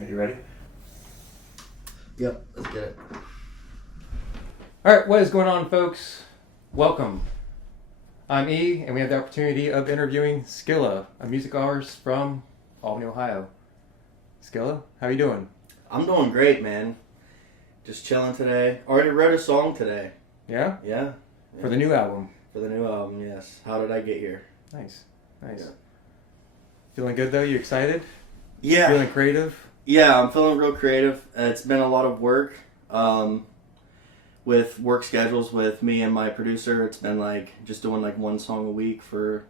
Are you ready? Yep, let's get it. Alright, what is going on, folks? Welcome. I'm E, and we have the opportunity of interviewing Skilla, a music artist from Albany, Ohio. Skilla, how you doing? I'm doing great, man. Just chilling today. Already wrote a song today. Yeah? Yeah. For the new album. For the new album, yes. How did I get here? Nice. Yeah. Feeling good, though? You excited? Yeah. Feeling creative? Yeah, I'm feeling real creative. It's been a lot of work. With work schedules with me and my producer, it's been like just doing like one song a week for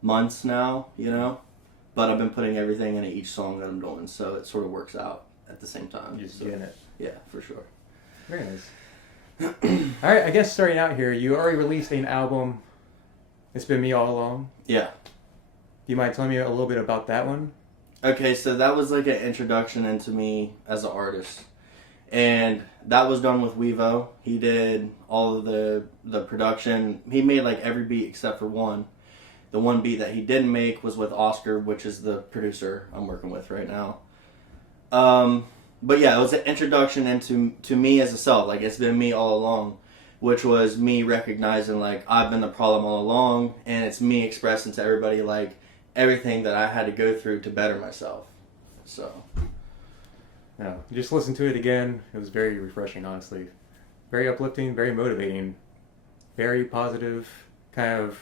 months now, you know? But I've been putting everything into each song that I'm doing, so it sort of works out at the same time. You're just getting it. Yeah, for sure. Very nice. Alright, I guess starting out here, you already released an album, It's Been Me All Along. Yeah. You mind telling me a little bit about that one? Okay, so that was like an introduction into me as an artist. And that was done with Wevo. He did all of the production. He made like every beat except for one. The one beat that he didn't make was with Oscar, which is the producer I'm working with right now. But yeah, it was an introduction into me as a self. Like, it's been me all along, which was me recognizing like I've been the problem all along, and it's me expressing to everybody like everything that I had to go through to better myself. So No, just listen to it again. It was very refreshing, honestly. Very uplifting, very motivating, very positive, kind of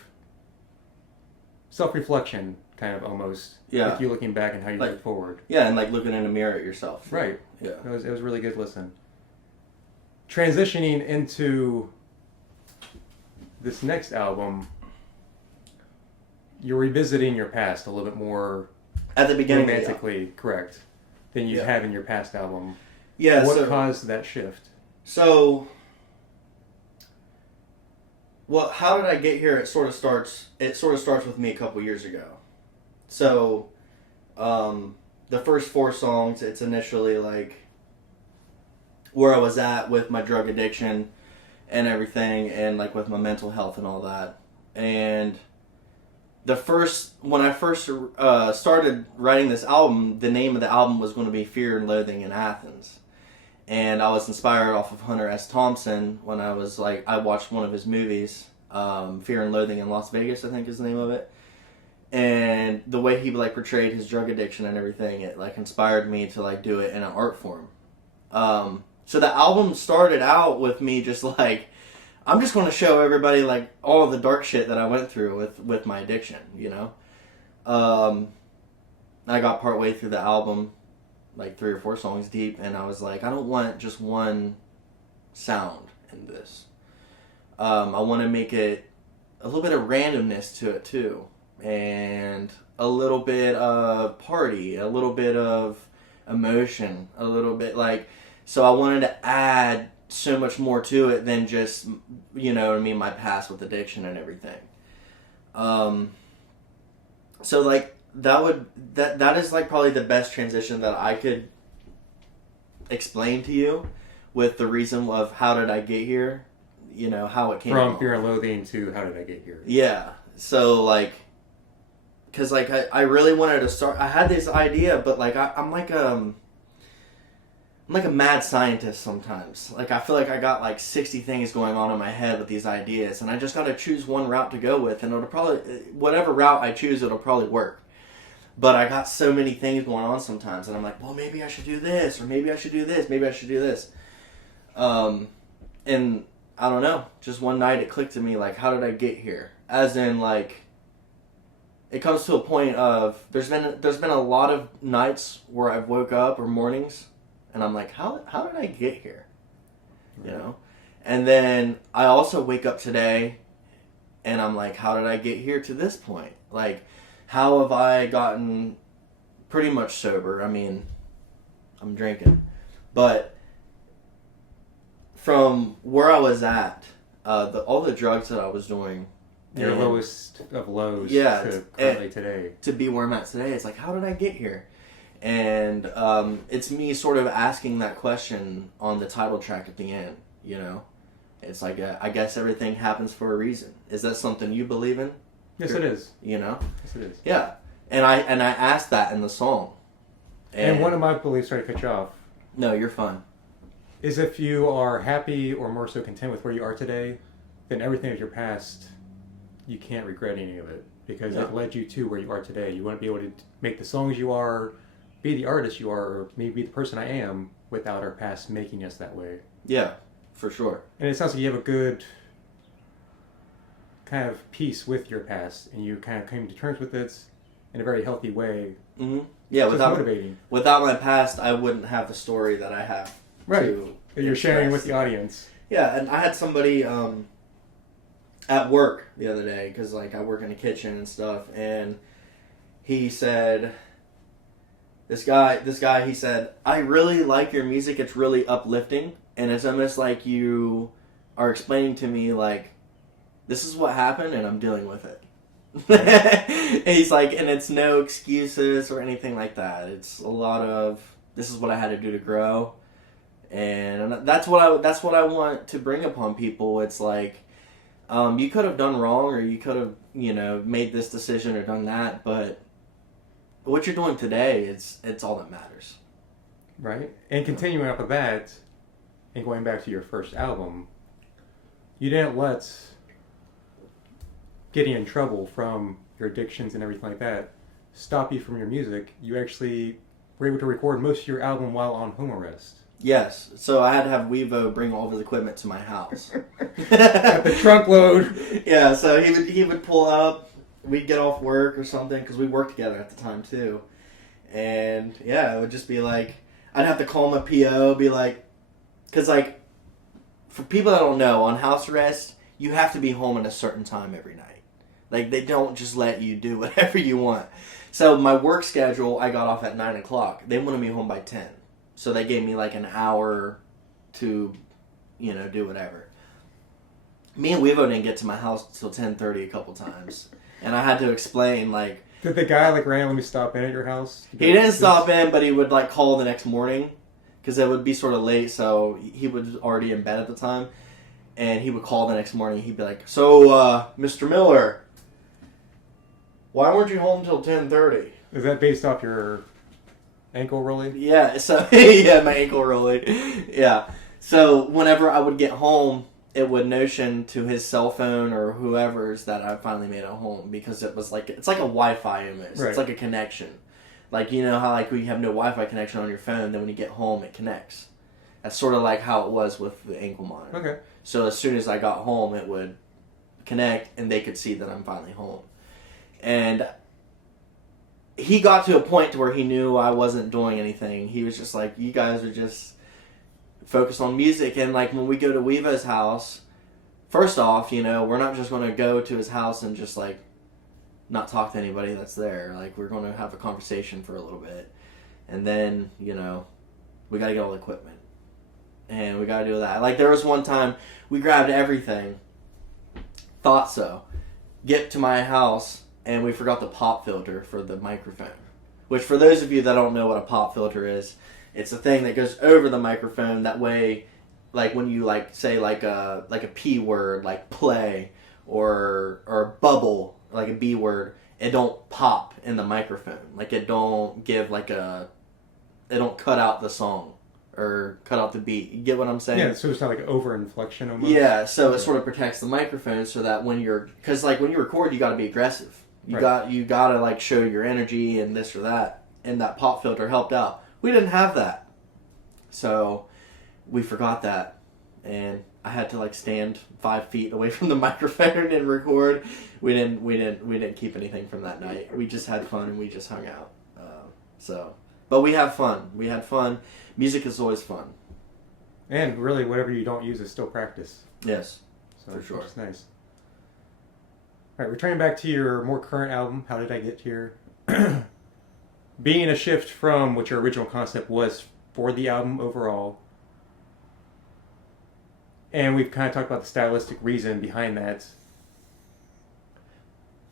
self-reflection, kind of almost. Yeah. Like you looking back and how you Like- move forward. yeah, and like looking in the mirror at yourself. Right. Yeah. It was a really good listen. Transitioning into this next album, you're revisiting your past a little bit more At the beginning, romantically, correct, than you Yeah. have in your past album. yeah. What So, caused that shift? so, well, how did I get here? It sort of starts with me a couple years ago. So, the first 4 songs, it's initially like where I was at with my drug addiction and everything, and like with my mental health and all that. And when I first started writing this album, the name of the album was going to be Fear and Loathing in Athens. And I was inspired off of Hunter S. Thompson when I watched one of his movies, Fear and Loathing in Las Vegas, I think is the name of it. And the way he like portrayed his drug addiction and everything, it like inspired me to like do it in an art form. So the album started out with me just like, I'm just going to show everybody like all of the dark shit that I went through with my addiction, you know? I got partway through the album, like 3 or 4 songs deep, and I was like, I don't want just one sound in this. I want to make it a little bit of randomness to it too, and a little bit of party, a little bit of emotion, a little bit like, so I wanted to add so much more to it than just, you know what I mean, my past with addiction and everything. So like that is like probably the best transition that I could explain to you with the reason of how did I get here, you know, how it came From along. Fear and Loathing to How Did I Get Here? Yeah. So like, cause like I really wanted to start. I had this idea, but like I'm like a mad scientist sometimes. Like, I feel like I got like 60 things going on in my head with these ideas, and I just got to choose one route to go with, and it'll probably, whatever route I choose, it'll probably work. But I got so many things going on sometimes, and I'm like, well, maybe I should do this, or maybe I should do this, maybe I should do this. And I don't know, just one night it clicked to me, like, how did I get here? As in, like, it comes to a point of, there's been a lot of nights where I've woke up, or mornings, and I'm like, how did I get here? You know? And then I also wake up today and I'm like, how did I get here to this point? Like, how have I gotten pretty much sober? I mean, I'm drinking. But from where I was at, all the drugs that I was doing. Your lowest of lows Yeah, to currently today. To be where I'm at today, it's like, how did I get here? And it's me sort of asking that question on the title track at the end, you know? It's like, I guess everything happens for a reason. Is that something you believe in? Yes, it is. You know? Yes, it is. Yeah. And I asked that in the song. And one of my beliefs, sorry to cut you off, No, you're fine. is if you are happy or more so content with where you are today, then everything of your past, you can't regret any of it because it led you to where you are today. You want to be able to make the songs you are, be the artist you are, or maybe be the person I am without our past making us that way. Yeah, for sure. And it sounds like you have a good kind of peace with your past and you kind of came to terms with it in a very healthy way. Mm-hmm. Yeah, motivating. Without my past, I wouldn't have the story that I have. Right. That you're sharing with the audience. Yeah, and I had somebody at work the other day, because like I work in the kitchen and stuff, and he said, this guy, he said, I really like your music, it's really uplifting, and it's almost like you are explaining to me, like, this is what happened, and I'm dealing with it. And he's like, and it's no excuses or anything like that. It's a lot of, this is what I had to do to grow, and that's what I want to bring upon people. It's like, you could have done wrong, or you could have, made this decision or done that, but what you're doing today, it's all that matters. Right? And continuing off of that, and going back to your first album, you didn't let getting in trouble from your addictions and everything like that stop you from your music. You actually were able to record most of your album while on home arrest. Yes, so I had to have Wevo bring all of his equipment to my house. Got the trunk load. Yeah, so he would pull up, we'd get off work or something, because we worked together at the time too. And yeah, it would just be like, I'd have to call my PO, be like, because like, for people that don't know, on house arrest, you have to be home at a certain time every night. Like, they don't just let you do whatever you want. So my work schedule, I got off at 9 o'clock. They wanted me home by 10. So they gave me like an hour to, do whatever. Me and Wevo didn't get to my house until 10:30 a couple times. And I had to explain, like... Did the guy, randomly stop in at your house? He didn't stop in, but he would, call the next morning. Because it would be sort of late, so he was already in bed at the time. And he would call the next morning. He'd be like, so, Mr. Miller, why weren't you home till 10:30? Is that based off your ankle rolling? Yeah, so, yeah, my ankle rolling. Yeah. So, whenever I would get home, it would notion to his cell phone or whoever's that I finally made it home, because it was it's like a Wi-Fi almost. Right. It's like a connection. Like, you know how, when you have no Wi-Fi connection on your phone, then when you get home, it connects. That's sort of like how it was with the ankle monitor. Okay. So, as soon as I got home, it would connect, and they could see that I'm finally home. And he got to a point to where he knew I wasn't doing anything. He was just like, you guys are just focused on music. And when we go to Wevo's house, first off, we're not just going to go to his house and just not talk to anybody that's there. We're going to have a conversation for a little bit. And then, we got to get all the equipment. And we got to do that. There was one time we grabbed everything. Thought so. Get to my house, and we forgot the pop filter for the microphone. Which, for those of you that don't know what a pop filter is, it's a thing that goes over the microphone. That way, when you say a P word, like play, or bubble, like a B word, it don't pop in the microphone. It don't give it don't cut out the song or cut out the beat. You get what I'm saying? Yeah, so it's not like over inflection almost. Yeah, so it sort of protects the microphone so that when because when you record, you got to be aggressive. You got to show your energy and this or that, and that pop filter helped out. We didn't have that, so we forgot that, and I had to like stand 5 feet away from the microphone and record. We didn't keep anything from that night. We just had fun and we just hung out. But we have fun. We had fun. Music is always fun. And really, whatever you don't use is still practice. Yes, so, for sure. Which is nice. All right, returning back to your more current album, How Did I Get Here? Being a shift from what your original concept was for the album overall. And we've kind of talked about the stylistic reason behind that.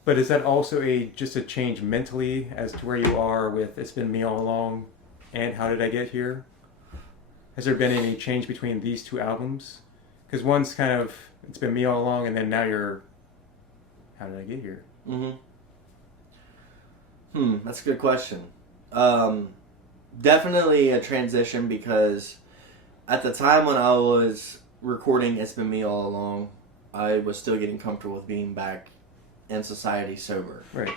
But is that also just a change mentally as to where you are with It's Been Me All Along and How Did I Get Here? Has there been any change between these two albums? Because one's kind of It's Been Me All Along, and then now you're How Did I Get Here? That's a good question. definitely a transition because at the time when I was recording It's Been Me All Along, I was still getting comfortable with being back in society sober. Right.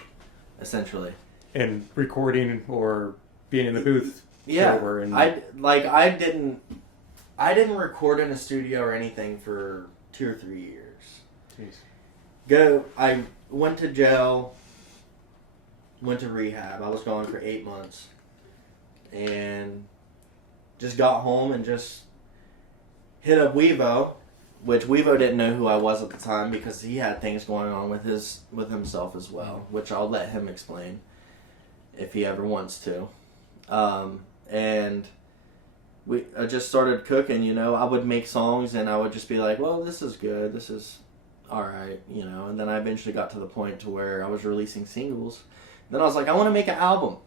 Essentially. And recording or being in the booth sober. And I didn't record in a studio or anything for 2 or 3 years. Jeez. I went to jail, went to rehab. I was gone for 8 months. And just got home and just hit up Wevo, which Wevo didn't know who I was at the time because he had things going on with himself as well, which I'll let him explain if he ever wants to. And I just started cooking, I would make songs and I would just be like, well, this is good, this is alright, and then I eventually got to the point to where I was releasing singles. Then I was like, I want to make an album.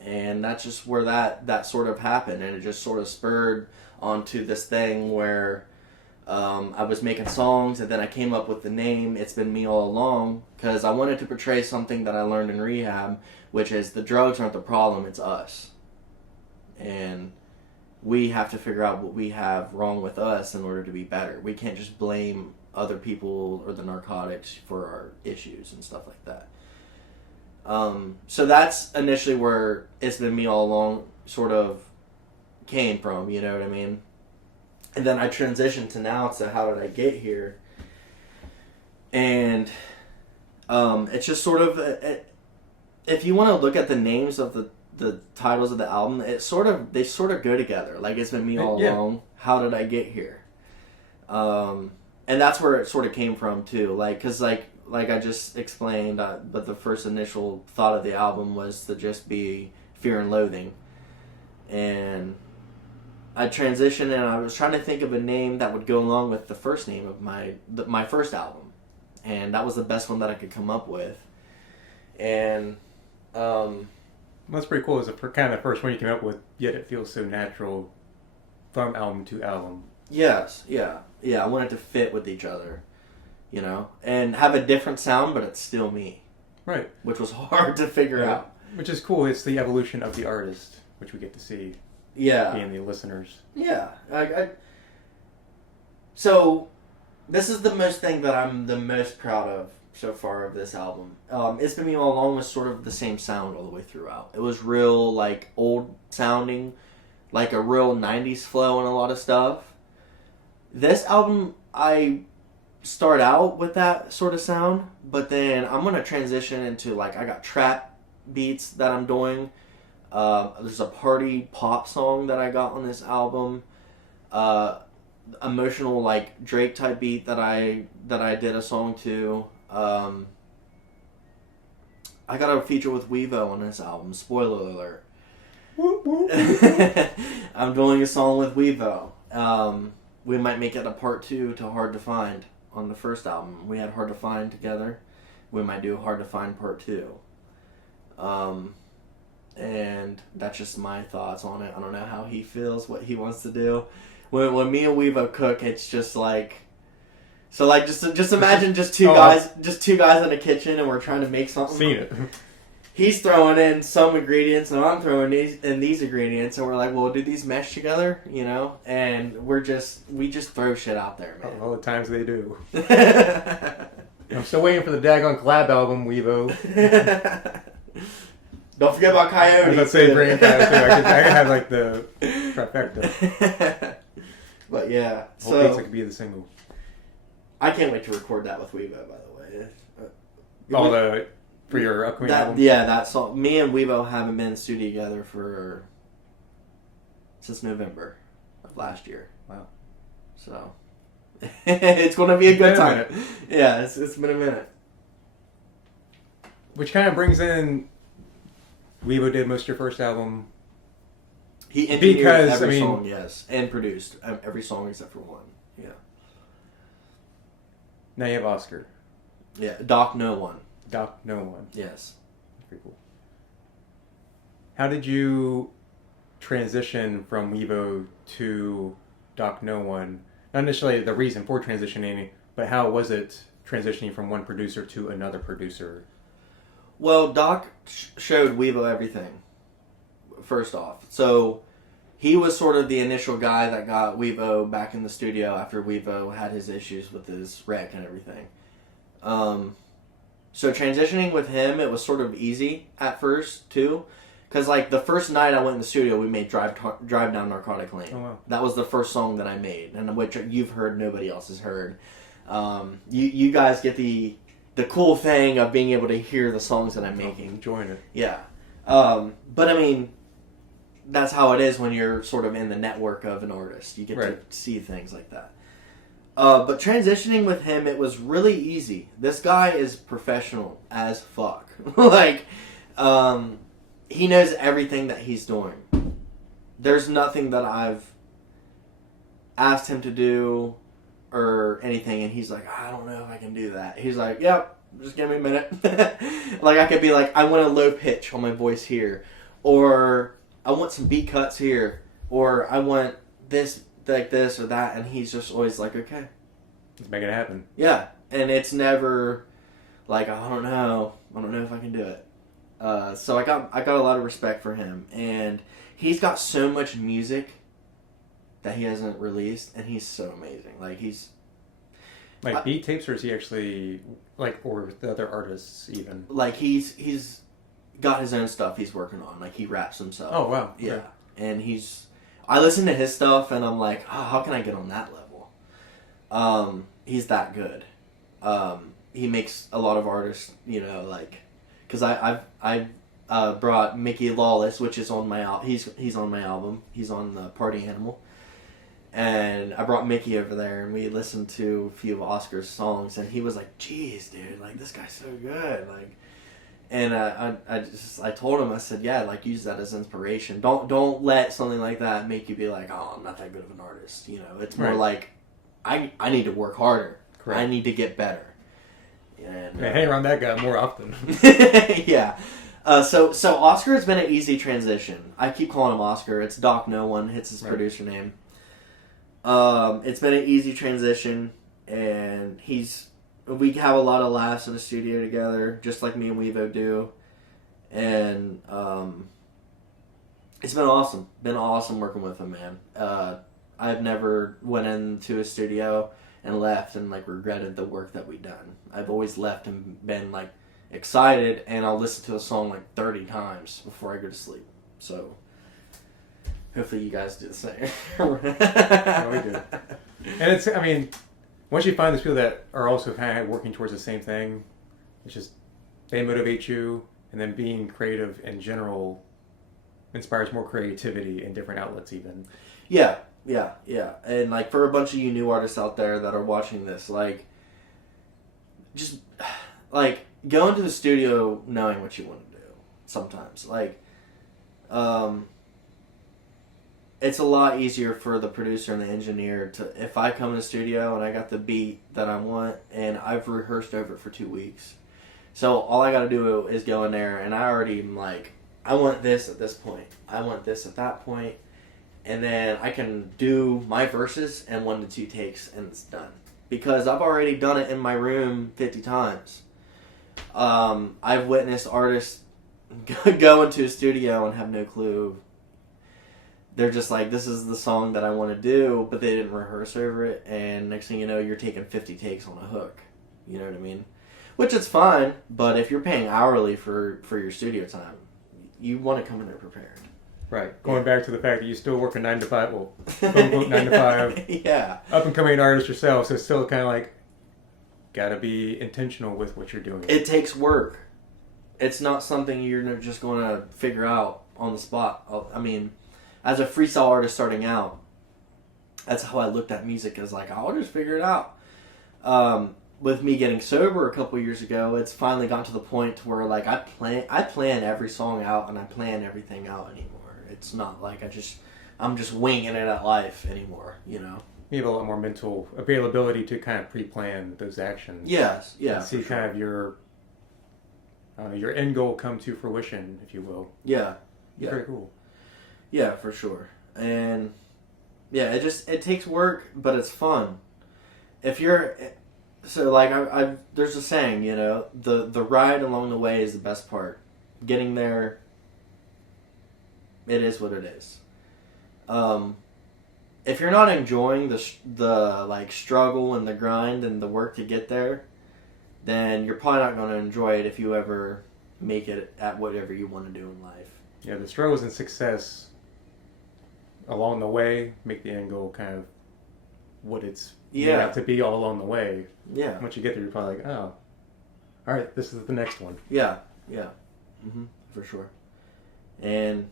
And that's just where that sort of happened, and it just sort of spurred onto this thing where I was making songs, and then I came up with the name It's Been Me All Along because I wanted to portray something that I learned in rehab, which is the drugs aren't the problem, it's us. And we have to figure out what we have wrong with us in order to be better. We can't just blame other people or the narcotics for our issues and stuff like that. So that's initially where It's Been Me All Along sort of came from, you know what I mean? And then I transitioned to now to How Did I Get Here? And it's just sort of, if you want to look at the names of the titles of the album, they sort of go together. Like It's Been Me All Along, How Did I Get Here? And that's where it sort of came from too. Because like I just explained, but the first initial thought of the album was to just be Fear and Loathing. And I transitioned and I was trying to think of a name that would go along with the first name of my first album. And that was the best one that I could come up with. And that's pretty cool. It's kind of the first one you came up with, yet it feels so natural from album to album. Yes, yeah. I wanted to fit with each other. And have a different sound, but it's still me. Right. Which was hard to figure out. Which is cool. It's the evolution of the artist, which we get to see. Yeah. Being the listeners. Yeah. So, this is the most thing that I'm the most proud of so far of this album. It's Been Me All Along was sort of the same sound all the way throughout. It was real, old sounding, like a real 90s flow and a lot of stuff. This album, I start out with that sort of sound, but then I'm going to transition into, I got trap beats that I'm doing. There's a party pop song that I got on this album. Emotional, Drake type beat that I did a song to. I got a feature with Wevo on this album. Spoiler alert. I'm doing a song with Wevo. We might make it a part 2 to Hard to Find on the first album. We had Hard to Find together. We might do Hard to Find part 2. And that's just my thoughts on it. I don't know how he feels, what he wants to do. When me and Wevo cook, it's just just imagine just two guys in a kitchen and we're trying to make something. Seen it. He's throwing in some ingredients and I'm throwing these ingredients and we're like, well, do these mesh together? And we just throw shit out there, man. All the times they do. I'm still waiting for the daggone collab album, Wevo. Don't forget about Coyote. I was about to say bring it back too. I could have the trifecta. But yeah, so it could be the single. I can't wait to record that with Wevo, by the way. For your upcoming album? Yeah, that song. Me and Wevo haven't been in the studio together since November of last year. Wow. So it's going to be a good time. Yeah, it's been a minute. Which kind of brings in, Wevo did most of your first album. He engineered every song, yes, and produced every song except for one. Yeah. Now you have Oscar. Yeah, Doc No One. Doc No One. Yes. That's pretty cool. How did you transition from Wevo to Doc No One? Not initially the reason for transitioning, but how was it transitioning from one producer to another producer? Well, Doc showed Wevo everything first off. So he was sort of the initial guy that got Wevo back in the studio after Wevo had his issues with his rec and everything. So transitioning with him, it was sort of easy at first too, because like the first night I went in the studio, we made Drive Down Narcotic Lane. Oh, wow. That was the first song that I made, and which you've heard, nobody else has heard. You guys get the cool thing of being able to hear the songs that I'm making. Enjoying it. Yeah. But I mean, that's how it is when you're sort of in the network of an artist. You get to see things like that. But transitioning with him, it was really easy. This guy is professional as fuck. Like, he knows everything that he's doing. There's nothing that I've asked him to do or anything, and he's like, I don't know if I can do that. He's like, yep, just give me a minute. Like, I could be like, I want a low pitch on my voice here, or I want some beat cuts here, or I want this, like this or that, and he's just always like, okay. Let's make it happen. Yeah, and it's never like, I don't know if I can do it. So I got a lot of respect for him, and he's got so much music that he hasn't released, and he's so amazing. Like, he's like beat tapes, or is he actually like, or with the other artists even? Like, he's got his own stuff he's working on. Like, he raps himself. Oh wow. Yeah, okay. and I listen to his stuff, and I'm like, oh, how can I get on that level? He's that good. He makes a lot of artists, like, because I brought Mickey Lawless, which is on my he's on my album. He's on the Party Animal, and I brought Mickey over there, and we listened to a few of Oscar's songs, and he was like, "Geez, dude, like, this guy's so good, like." And I told him, I said, yeah, like, use that as inspiration. Don't let something like that make you be like, oh, I'm not that good of an artist. It's more like, I need to work harder. Correct. I need to get better. And hang around that guy more often. Yeah. So Oscar has been an easy transition. I keep calling him Oscar. It's Doc No One. It's his producer name. It's been an easy transition, and we have a lot of laughs in the studio together, just like me and Wevo do. And it's been awesome. Been awesome working with him, man. I've never went into a studio and left and like regretted the work that we've done. I've always left and been like excited, and I'll listen to a song like 30 times before I go to sleep. So hopefully you guys do the same. Yeah, we do. And it's, I mean, once you find those people that are also kind of working towards the same thing, it's just, they motivate you, and then being creative in general inspires more creativity in different outlets even. Yeah. And like, for a bunch of you new artists out there that are watching this, like, just like, go into the studio knowing what you want to do sometimes. Like, it's a lot easier for the producer and the engineer to, if I come in the studio and I got the beat that I want and I've rehearsed over it for 2 weeks. So all I got to do is go in there, and I already am like, I want this at this point. I want this at that point. And then I can do my verses in 1 to 2 takes, and it's done. Because I've already done it in my room 50 times. I've witnessed artists go into a studio and have no clue. They're just like, this is the song that I want to do, but they didn't rehearse over it, and next thing you know, you're taking 50 takes on a hook. You know what I mean? Which is fine, but if you're paying hourly for your studio time, you want to come in there prepared. Right. Going back to the fact that you still work a 9 to 5, well, quote unquote 9 to 5. Yeah. Up and coming artist yourself, so it's still kind of like, gotta be intentional with what you're doing. It takes work. It's not something you're just going to figure out on the spot. I mean, as a freestyle artist starting out, that's how I looked at music, as like, I'll just figure it out. With me getting sober a couple years ago, it's finally gotten to the point where like I plan every song out, and I plan everything out anymore. It's not like I'm just winging it at life anymore, You have a lot more mental availability to kind of pre-plan those actions. Yes, yeah. And see kind of your end goal come to fruition, if you will. Yeah. Very cool. Yeah, for sure. And yeah, it takes work, but it's fun. If you're I there's a saying, the ride along the way is the best part. Getting there It is what it is. If you're not enjoying the like struggle and the grind and the work to get there, then you're probably not going to enjoy it if you ever make it at whatever you want to do in life. Yeah, the struggles and success along the way make the end goal kind of what it's made out to be all along the way. Yeah. Once you get there, you're probably like, oh, all right, this is the next one. Yeah. For sure. And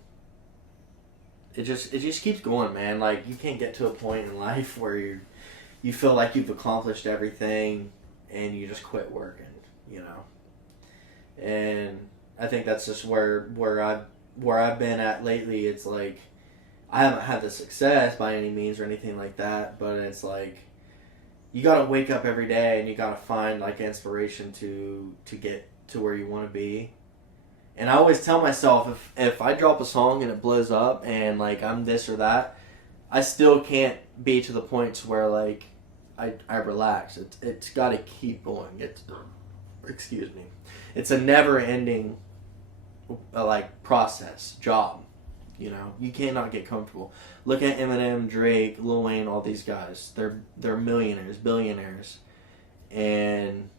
it just keeps going, man. Like, you can't get to a point in life where you feel like you've accomplished everything and you just quit working, you know. And I think that's just where I've been at lately. It's like I haven't had the success by any means or anything like that, but it's like you gotta wake up every day and you gotta find like inspiration to get to where you want to be. And I always tell myself, if I drop a song and it blows up and like I'm this or that, I still can't be to the points where like I relax. It's got to keep going. Excuse me. It's a never ending like process, job. You know, you cannot get comfortable. Look at Eminem, Drake, Lil Wayne, all these guys. They're millionaires, billionaires, and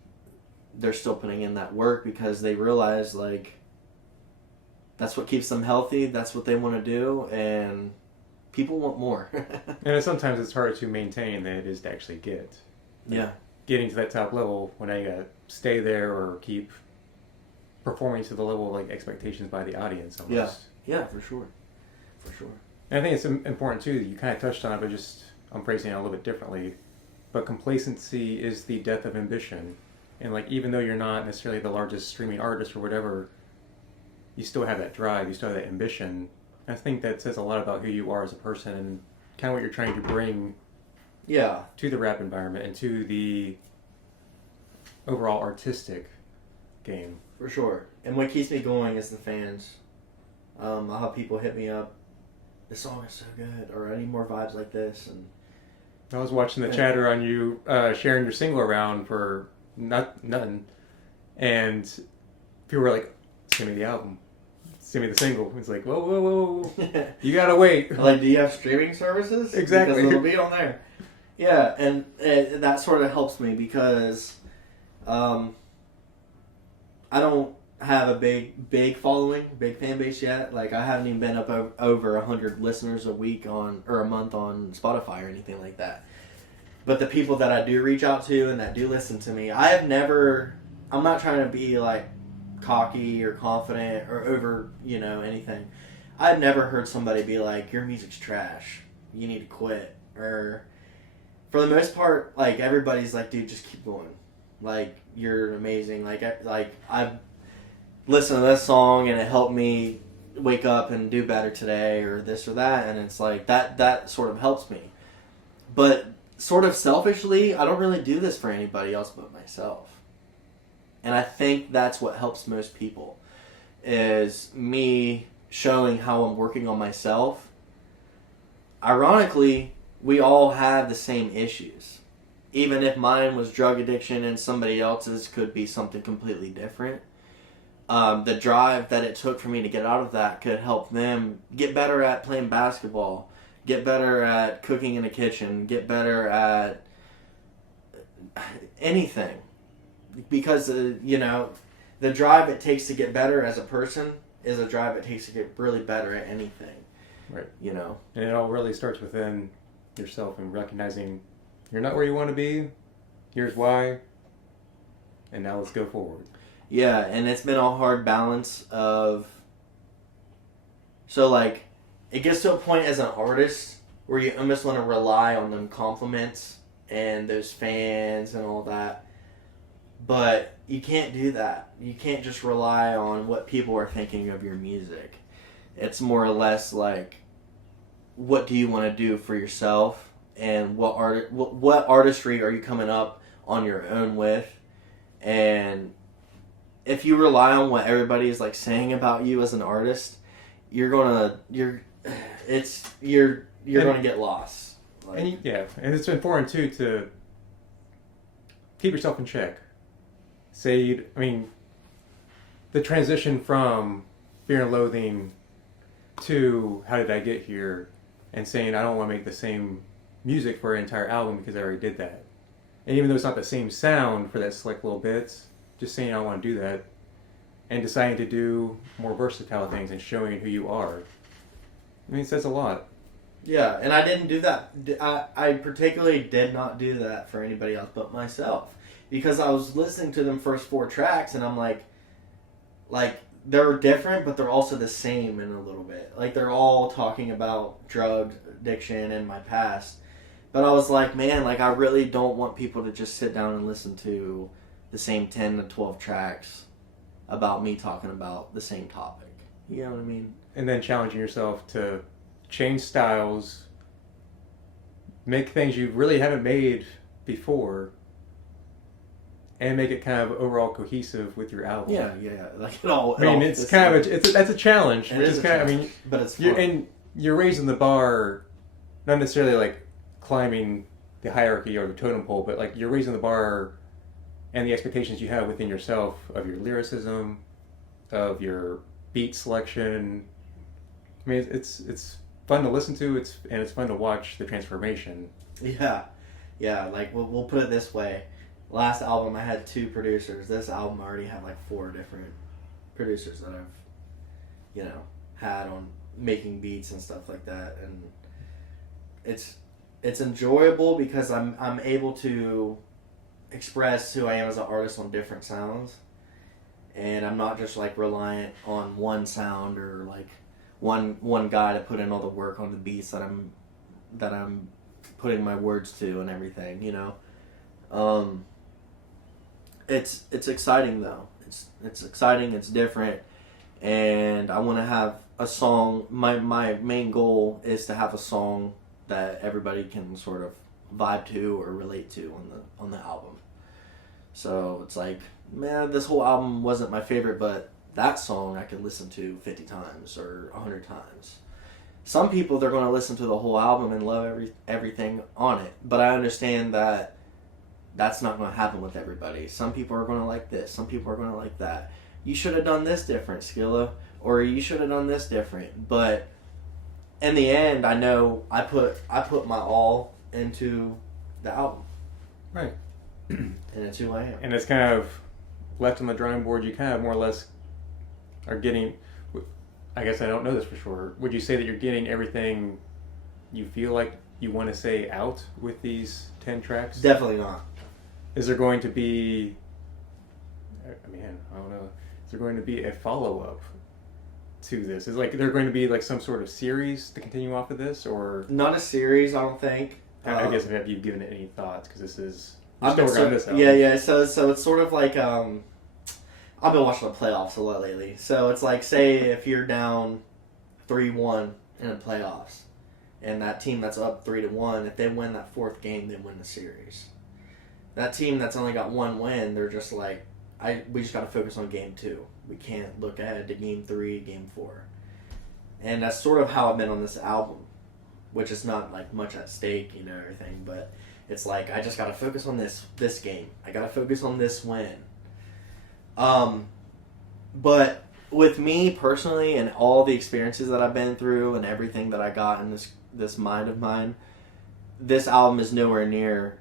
they're still putting in that work because they realize like that's what keeps them healthy. That's what they want to do, and people want more. And sometimes it's harder to maintain than it is to actually get. Yeah. Getting to that top level when I stay there or keep performing to the level of like expectations by the audience almost. Yeah, for sure. And I think it's important too that you kind of touched on it, but just I'm phrasing it a little bit differently. But complacency is the death of ambition. And like even though you're not necessarily the largest streaming artist or whatever, you still have that drive, you still have that ambition. I think that says a lot about who you are as a person and kind of what you're trying to bring to the rap environment and to the overall artistic game. For sure. And what keeps me going is the fans. I'll have people hit me up, this song is so good, or I need more vibes like this. And I was watching the chatter on you sharing your single around for nothing, and people were like, send me the album. Send me the single. It's like, whoa. You gotta wait. Like, do you have streaming services? Exactly. Because it'll be on there. Yeah, and that sort of helps me because I don't have a big following, big fan base yet. Like, I haven't even been up over 100 listeners a week or a month on Spotify or anything like that. But the people that I do reach out to and that do listen to me, I'm not trying to be like cocky or confident or over, anything. I've never heard somebody be like, your music's trash, you need to quit. Or for the most part, like, everybody's like, dude, just keep going, like, you're amazing. Like I've listened to this song and it helped me wake up and do better today, or this or that, and it's like that sort of helps me. But sort of selfishly, I don't really do this for anybody else but myself. And I think that's what helps most people, is me showing how I'm working on myself. Ironically, we all have the same issues. Even if mine was drug addiction and somebody else's could be something completely different. The drive that it took for me to get out of that could help them get better at playing basketball, get better at cooking in the kitchen, get better at anything. Because, the drive it takes to get better as a person is a drive it takes to get really better at anything. Right. And it all really starts within yourself and recognizing you're not where you want to be, here's why, and now let's go forward. Yeah, and it's been a hard balance of... So, like, it gets to a point as an artist where you almost want to rely on them compliments and those fans and all that. But you can't do that. You can't just rely on what people are thinking of your music. It's more or less like, what do you want to do for yourself? And what artistry are you coming up on your own with? And if you rely on what everybody is like saying about you as an artist, you're gonna get lost. Like, and it's important too to keep yourself in check. The transition from Fear and Loathing to how did I get here, and saying I don't want to make the same music for an entire album because I already did that. And even though it's not the same sound for that select little bits, just saying I don't want to do that, and deciding to do more versatile things and showing who you are. I mean, it says a lot. Yeah, and I didn't do that. I particularly did not do that for anybody else but myself. Because I was listening to them first 4 tracks, and I'm like, they're different, but they're also the same in a little bit. Like, they're all talking about drug addiction and my past. But I was like, man, like, I really don't want people to just sit down and listen to the same 10 to 12 tracks about me talking about the same topic. You know what I mean? And then challenging yourself to change styles, make things you really haven't made before, and make it kind of overall cohesive with your album. Yeah. Like it all. I mean, it's kind of that's a challenge. It is kind of. I mean, but it's fun. You're raising the bar, not necessarily like climbing the hierarchy or the totem pole, but like you're raising the bar and the expectations you have within yourself of your lyricism, of your beat selection. I mean, it's fun to listen to. It's fun to watch the transformation. Yeah. Like we'll put it this way. Last album I had 2 producers. This album I already have like 4 different producers that I've, had on making beats and stuff like that, and it's enjoyable because I'm able to express who I am as an artist on different sounds, and I'm not just like reliant on one sound or like one guy to put in all the work on the beats that I'm putting my words to and everything, It's exciting though. It's exciting. It's different, and I want to have a song. My main goal is to have a song that everybody can sort of vibe to or relate to on the album. So it's like, man, this whole album wasn't my favorite, but that song I could listen to 50 times or 100 times. Some people, they're going to listen to the whole album and love everything on it, but I understand that that's not going to happen with everybody. Some people are going to like this. Some people are going to like that. You should have done this different, Skilla. Or you should have done this different. But in the end, I know I put my all into the album. Right. And it's who I am. And it's kind of left on the drawing board. You kind of more or less are getting... I guess I don't know this for sure. Would you say that you're getting everything you feel like you want to say out with these 10 tracks? Definitely not. Is there going to be... I don't know. Is there going to be a follow-up to this? Is there going to be like some sort of series to continue off of this, or... Not a series, I don't think. I guess have you given it any thoughts? Because this is... I've been on this album. Yeah. So it's sort of like... I've been watching the playoffs a lot lately. So it's like, say if you're down 3-1 in the playoffs, and that team that's up 3-1, if they win that 4th game, they win the series. That team that's only got 1 win, they're just like, we just got to focus on game 2. We can't look ahead to game 3, game 4. And that's sort of how I've been on this album, which is not like much at stake, everything, but it's like, I just got to focus on this game. I got to focus on this win. But with me personally and all the experiences that I've been through and everything that I got in this mind of mine, this album is nowhere near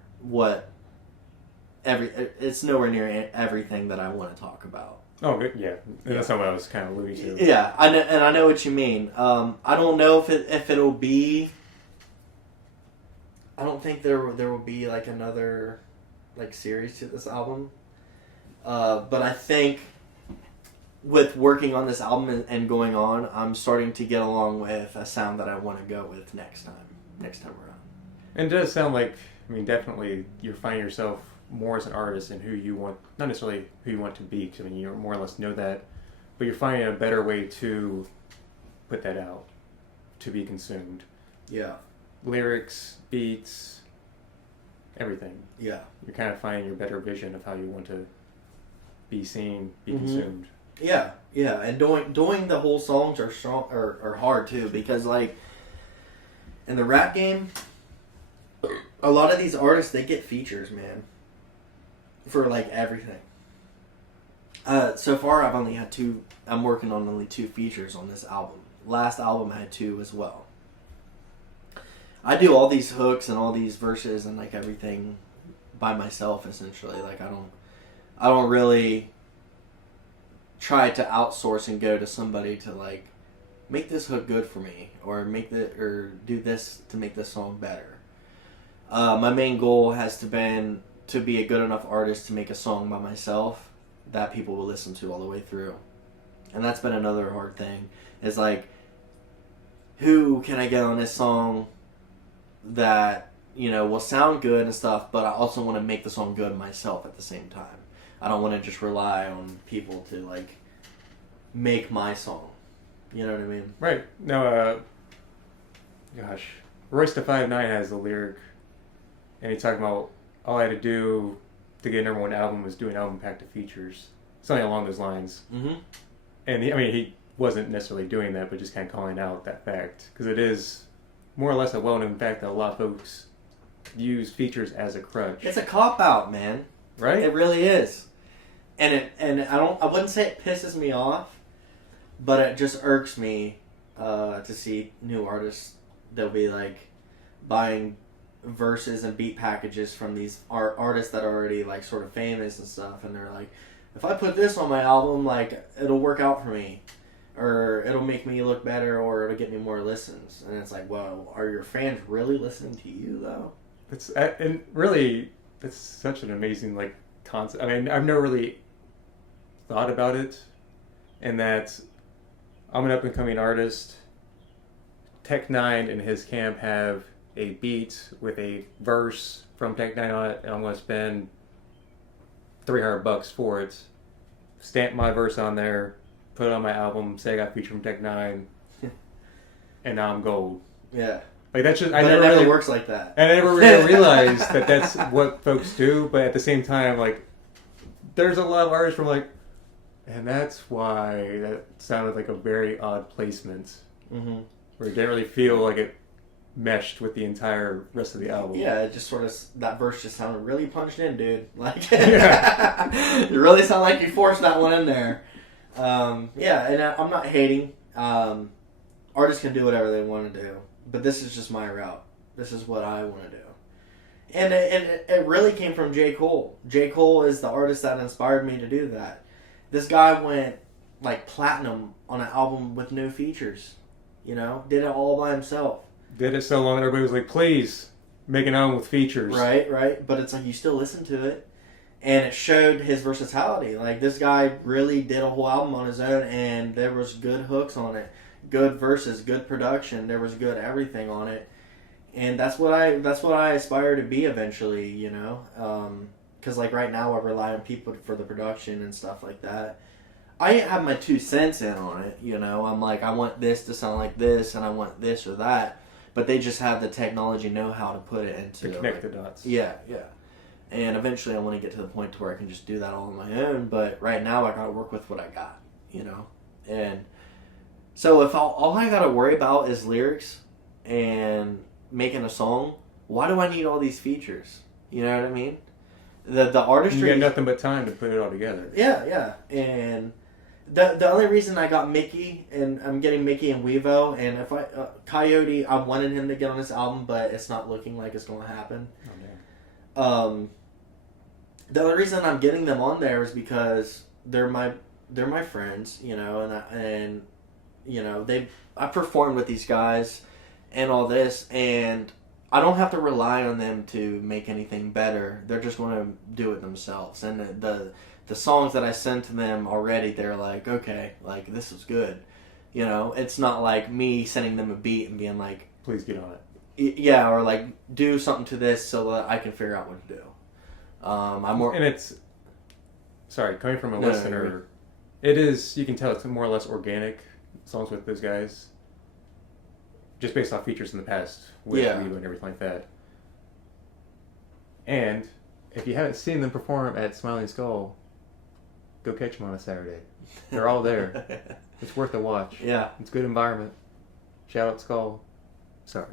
it's nowhere near everything that I want to talk about. Oh, good. Yeah. That's not what I was kind of alluding to. Yeah, I know what you mean. I don't know if it'll be. I don't think there will be like another like series to this album. But I think with working on this album and going on, I'm starting to get along with a sound that I want to go with next time around. And it does sound like, definitely you're finding yourself more as an artist and who you want, not necessarily who you want to be, because you more or less know that, but you're finding a better way to put that out, to be consumed. Yeah. Lyrics, beats, everything. Yeah. You're kind of finding your better vision of how you want to be seen, be consumed. Yeah, and doing the whole songs are hard too, because like in the rap game, a lot of these artists, they get features, man, for like everything. So far I've only had 2. I'm working on only 2 features on this album. last album had 2 as well. I do all these hooks and all these verses and like everything by myself essentially. Like I don't really try to outsource and go to somebody to like make this hook good for me or do this to make this song better. My main goal has been to be a good enough artist to make a song by myself that people will listen to all the way through. And that's been another hard thing. Is like, who can I get on this song that, will sound good and stuff, but I also want to make the song good myself at the same time. I don't want to just rely on people to, like, make my song. You know what I mean? Right. No, Royce da 5'9" has the lyric, and he's talking about all I had to do to get a number 1 album was do an album packed of features. Something along those lines. Mm-hmm. And he wasn't necessarily doing that, but just kind of calling out that fact. Because it is more or less a well-known fact that a lot of folks use features as a crutch. It's a cop-out, man. Right? It really is. And I wouldn't say it pisses me off, but it just irks me to see new artists. They'll be like buying verses and beat packages from these artists that are already like sort of famous and stuff, and they're like, if I put this on my album, like it'll work out for me, or it'll make me look better, or it'll get me more listens. And it's like, well, are your fans really listening to you though? And really, it's such an amazing like concept. I mean, I've never really thought about it, and that I'm an up and coming artist. Tech Nine and his camp have a beat with a verse from Tech Nine on it, and I'm going to spend $300 for it. Stamp my verse on there, put it on my album, say I got featured from Tech Nine, and now I'm gold. Yeah. Like that's just. But it never works like that. And I never really realized that that's what folks do. But at the same time, like, there's a lot of artists from like, and that's why that sounded like a very odd placement. Mm-hmm. Where it didn't really feel like it meshed with the entire rest of the album. Yeah, it just sort of, that verse just sounded really punched in, dude. Like, Yeah. It really sounded like you forced that one in there. Yeah, and I'm not hating. Artists can do whatever they want to do, but this is just my route. This is what I want to do. And it really came from J. Cole. J. Cole is the artist that inspired me to do that. This guy went, like, platinum on an album with no features. Did it all by himself. Did it so long that everybody was like, please, make an album with features. Right. But it's like, you still listen to it. And it showed his versatility. Like, this guy really did a whole album on his own, and there was good hooks on it. Good verses, good production. There was good everything on it. And that's what I aspire to be eventually, because, like, right now I rely on people for the production and stuff like that. I have my 2 cents in on it, I'm like, I want this to sound like this, and I want this or that. But they just have the technology know-how to put it into... To connect the dots. Yeah. And eventually I want to get to the point to where I can just do that all on my own. But right now I got to work with what I got, And so if all I got to worry about is lyrics and making a song, why do I need all these features? You know what I mean? The artistry... You got nothing but time to put it all together. Yeah. And... The only reason I got Mickey, and I'm getting Mickey and Weevo, and if Coyote, I wanted him to get on this album, but it's not looking like it's going to happen. Oh, man. The only reason I'm getting them on there is because they're my friends, and I performed with these guys and all this, and I don't have to rely on them to make anything better. They're just going to do it themselves, and the songs that I sent to them already, they're like, okay, like, this is good. It's not like me sending them a beat and being like... Please get on it. Yeah, or like, do something to this so that I can figure out what to do. I'm more... And it's... Sorry, coming from a listener, it is, you can tell it's more or less organic songs with those guys. Just based off features in the past with Weevo and everything like that. And if you haven't seen them perform at Smiling Skull... Go catch them on a Saturday. They're all there. It's worth a watch. Yeah. It's a good environment. Shout out Skull. Sorry.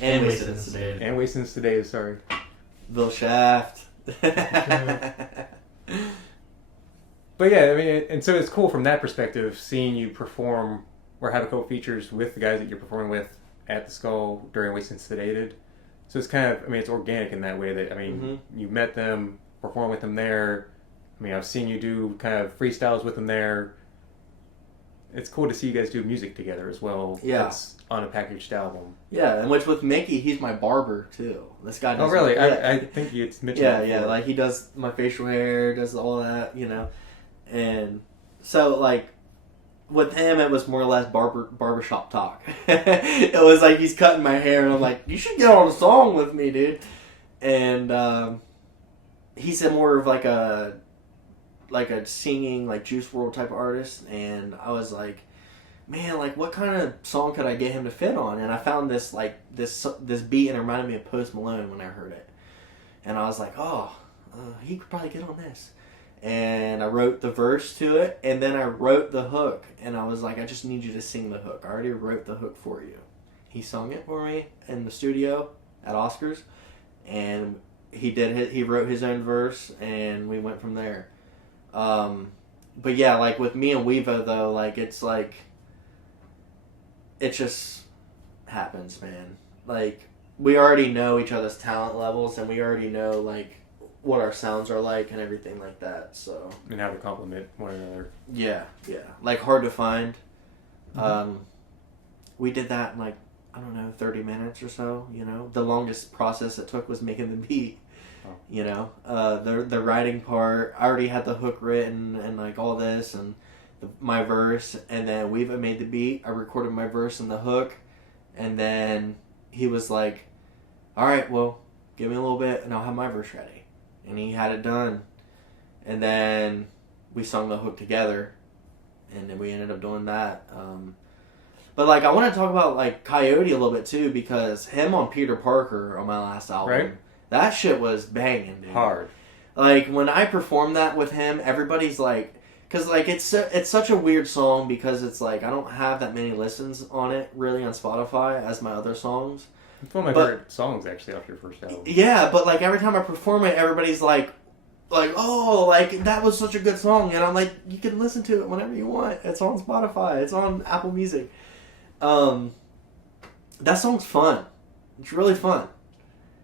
And Wasted Sedated. And Wasted Sedated, sorry. Bill Shaft. But yeah, I mean, and so it's cool from that perspective, seeing you perform or have a couple features with the guys that you're performing with at the Skull during Wasted Sedated. So it's kind of, I mean, it's organic in that way that, I mean, you met them, perform with them there. I mean, I've seen you do kind of freestyles with them there. It's cool to see you guys do music together as well. Yeah. It's on a packaged album. Yeah, and which with Mickey, he's my barber too. This guy does. Oh, really? Yeah. I think you mentioned Yeah, that yeah. before. Like, he does my facial hair, does all that, you know. And so, like, with him, it was more or less barbershop talk. It was like he's cutting my hair, and I'm like, you should get on a song with me, dude. And he's a more of like a singing, like, Juice WRLD type of artist. And I was like, man, like, what kind of song could I get him to fit on? And I found this, like, this beat, and it reminded me of Post Malone when I heard it. And I was like, he could probably get on this. And I wrote the verse to it, and then I wrote the hook. And I was like, I just need you to sing the hook. I already wrote the hook for you. He sung it for me in the studio at Oscars, and he wrote his own verse, and we went from there. But yeah, like, with me and Wevo, though, like, it's like, it just happens, man. Like, we already know each other's talent levels, and we already know, like, what our sounds are like and everything like that, so. And how to compliment one another. Yeah. Like, hard to find. We did that in, like, I don't know, 30 minutes or so, you know. The longest process it took was making the beat, you know. The writing part, I already had the hook written and, like, all this, and my verse, and then We've made the beat. I recorded my verse and the hook, and then he was like, all right, well, give me a little bit and I'll have my verse ready. And he had it done, and then we sung the hook together, and then we ended up doing that. But, like, I want to talk about, like, Coyote a little bit too, because him on Peter Parker on my last album, right? That shit was banging, dude. Hard. Like, when I performed that with him, everybody's like, because, like, it's such a weird song, because it's like, I don't have that many listens on it really on Spotify as my other songs. It's one of my favorite songs, actually, off your first album. Yeah, but, like, every time I perform it, everybody's like, oh, like, that was such a good song. And I'm like, you can listen to it whenever you want. It's on Spotify. It's on Apple Music. That song's fun. It's really fun.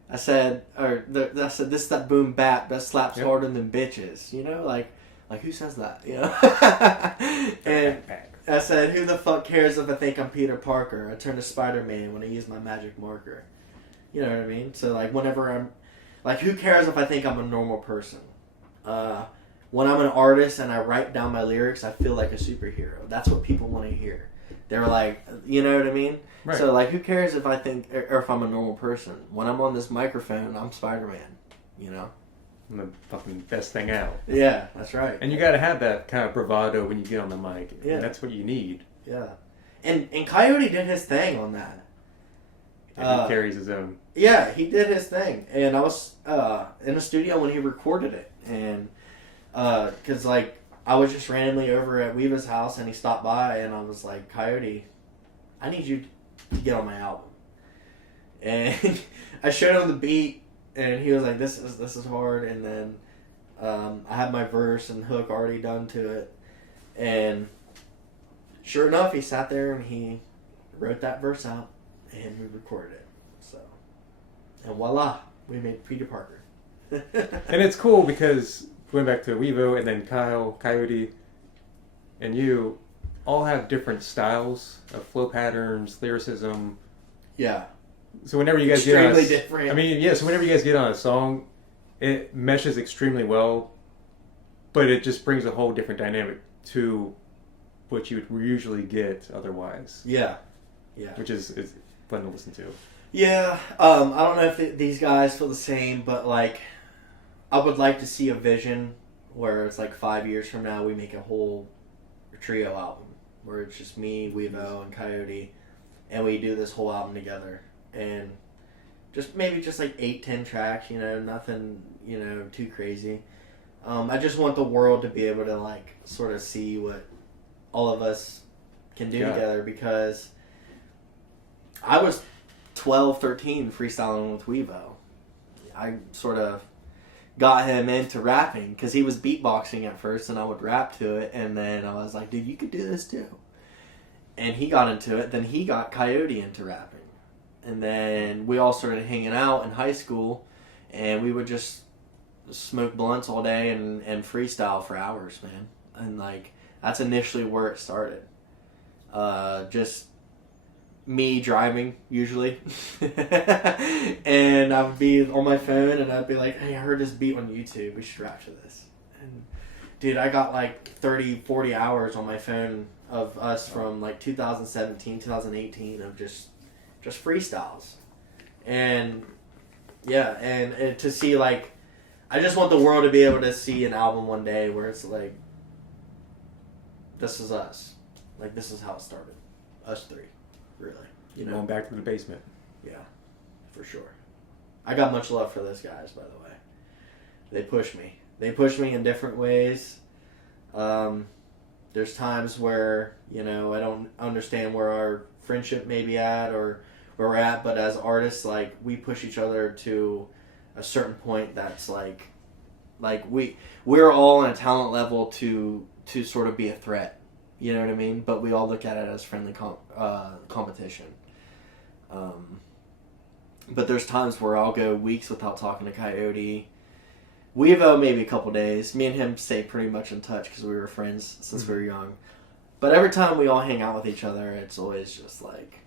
I said, this is that boom bap that slaps harder than bitches. You know, like, who says that? You know? And I said, who the fuck cares if I think I'm Peter Parker? I turn to Spider-Man when I use my magic marker. You know what I mean? So, like, whenever I'm... Like, who cares if I think I'm a normal person? When I'm an artist and I write down my lyrics, I feel like a superhero. That's what people want to hear. They're like, you know what I mean? Right. So, like, who cares if I think... Or if I'm a normal person? When I'm on this microphone, I'm Spider-Man. You know? I'm the fucking best thing out. Yeah, that's right. And you gotta have that kind of bravado when you get on the mic. Yeah. And that's what you need. Yeah. And Coyote did his thing on that. And he carries his own. Yeah, he did his thing. And I was in the studio when he recorded it. And, because, like, I was just randomly over at Weava's house, and he stopped by, and I was like, Coyote, I need you to get on my album. And I showed him the beat, and he was like, this is hard. And then I had my verse and hook already done to it. And sure enough, he sat there and he wrote that verse out, and we recorded it. So, and voila, we made Peter Parker. And it's cool because going back to Wevo and then Kyle, Coyote, and you all have different styles of flow patterns, lyricism. Yeah. So whenever you guys extremely get on different. I mean, yeah, so whenever you guys get on a song, it meshes extremely well, but it just brings a whole different dynamic to what you would usually get otherwise. Yeah. Which is fun to listen to. Yeah. I don't know if these guys feel the same, but, like, I would like to see a vision where it's like 5 years from now we make a whole trio album where it's just me, Wevo, and Coyote, and we do this whole album together. And just maybe just like 8-10 tracks, you know, nothing, you know, too crazy. I just want the world to be able to, like, sort of see what all of us can do together, because I was 12, 13 freestyling with Wevo. I sort of got him into rapping because he was beatboxing at first, and I would rap to it, and then I was like, dude, you could do this too. and he got into it. Then he got Coyote into rapping. And then we all started hanging out in high school, and we would just smoke blunts all day and freestyle for hours, man. And like that's initially where it started. Just me driving usually, and I would be on my phone and I'd be like, "Hey, I heard this beat on YouTube. We should rap to this." And dude, I got like 30, 40 hours on my phone of us from like 2017, 2018 of just freestyles, and yeah, and to see like. I just want the world to be able to see an album one day where it's like, this is us. Like, this is how it started. Us three. Really. You know? Going back to the basement. Yeah. For sure. I got much love for those guys, by the way. They push me. They push me in different ways. There's times where, you know, I don't understand where our friendship may be at or where we're at, but as artists, like, we push each other to a certain point that's like we're all on a talent level to sort of be a threat, you know what I mean? But we all look at it as friendly competition. But there's times where I'll go weeks without talking to Coyote. We've maybe a couple days. Me and him stay pretty much in touch because we were friends since we were young. But every time we all hang out with each other, it's always just like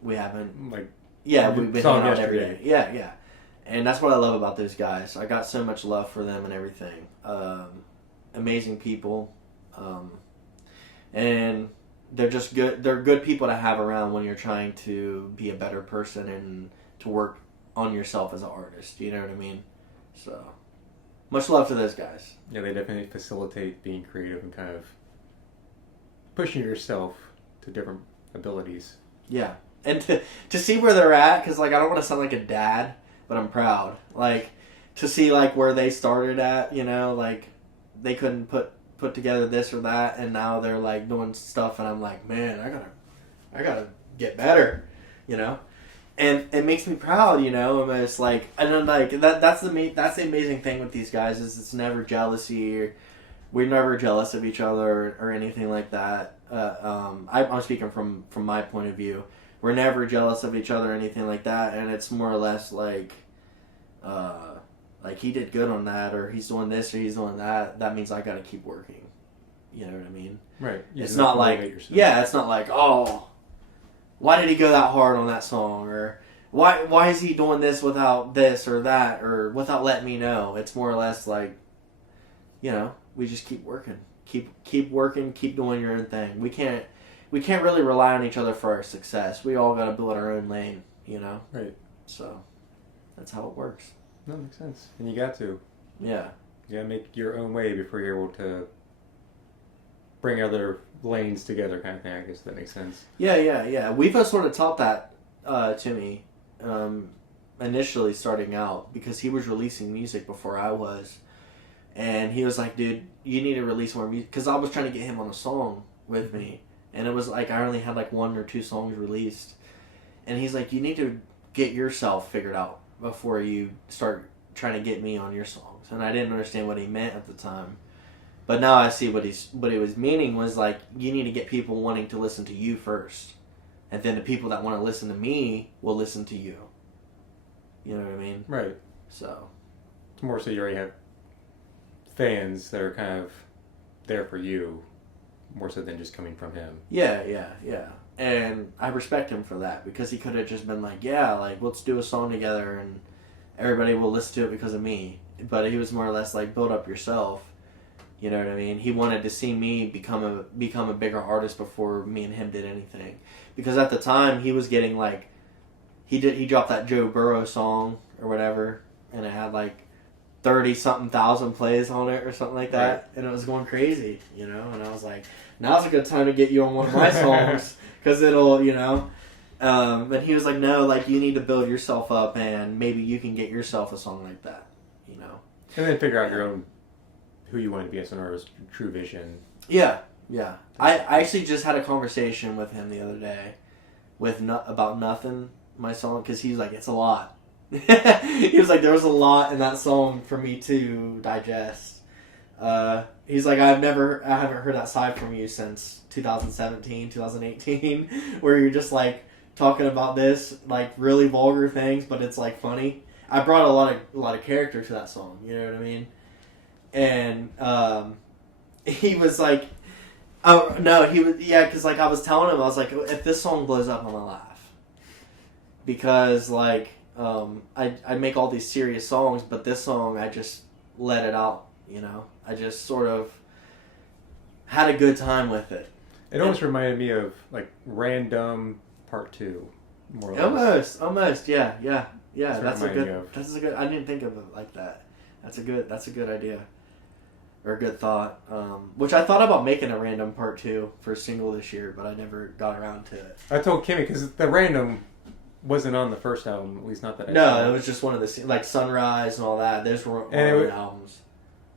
we haven't we've been hanging out every day. Yeah. And that's what I love about those guys. I got so much love for them and everything. Amazing people. And they're just good. They're good people to have around when you're trying to be a better person and to work on yourself as an artist. You know what I mean? So, much love to those guys. Yeah, they definitely facilitate being creative and kind of pushing yourself to different abilities. Yeah. And to see where they're at, because like I don't want to sound like a dad, but I'm proud. Like, to see, like, where they started at, you know, like, they couldn't put together this or that, and now they're, like, doing stuff, and I'm like, man, I gotta get better, you know? And it makes me proud, you know? And it's like, and then, like, that's the amazing thing with these guys, is it's never jealousy, or we're never jealous of each other, or anything like that. I'm speaking from my point of view. We're never jealous of each other or anything like that, and it's more or less like he did good on that, or he's doing this, or he's doing that. That means I got to keep working. You know what I mean? Right. It's not like it's not like, oh, why did he go that hard on that song, or why is he doing this without this or that, or without letting me know. It's more or less like, you know, we just keep working, keep working, keep doing your own thing. We can't really rely on each other for our success. We all got to build our own lane, you know? Right. So, that's how it works. No, that makes sense. And you got to. Yeah. You got to make your own way before you're able to bring other lanes together kind of thing. I guess that makes sense. Yeah. We've sort of taught that to me initially starting out, because he was releasing music before I was. And he was like, dude, you need to release more music. Because I was trying to get him on a song with me. And it was like I only had like 1 or 2 songs released. And he's like, you need to get yourself figured out before you start trying to get me on your songs. And I didn't understand what he meant at the time. But now I see what he was meaning was like, you need to get people wanting to listen to you first. And then the people that want to listen to me will listen to you. You know what I mean? Right. So. It's more so you already have fans that are kind of there for you, more so than just coming from him. Yeah. And I respect him for that, because he could have just been like, yeah, like, let's do a song together and everybody will listen to it because of me. But he was more or less like, build up yourself. You know what I mean? He wanted to see me become a bigger artist before me and him did anything. Because at the time, he was getting like, he dropped that Joe Burrow song or whatever, and it had like 30-something thousand plays on it or something like that. Right. And it was going crazy, you know? And I was like, now's a good time to get you on one of my songs, because it'll, you know? And he was like, no, like, you need to build yourself up, and maybe you can get yourself a song like that, you know? And then figure out your own, who you want to be as an artist, true vision. Yeah. I actually just had a conversation with him the other day about Nothing, my song, because he was like, it's a lot. He was like, there was a lot in that song for me to digest. He's like, I haven't heard that side from you since 2017, 2018, where you're just like talking about this like really vulgar things, but it's like funny. I brought a lot of character to that song. You know what I mean? And he was like, oh no, he was because like I was telling him, I was like, if this song blows up, I'm gonna laugh because like I make all these serious songs, but this song I just let it out. You know, I just sort of had a good time with it. It almost reminded me of like Random Part 2, more or less. Almost, yeah. That's a good. I didn't think of it like that. That's a good idea, or a good thought. Which I thought about making a Random Part 2 for a single this year, but I never got around to it. I told Kimmy because the Random wasn't on the first album, at least not that I No, saw. it was just one of the like Sunrise and all that. Those were all the albums.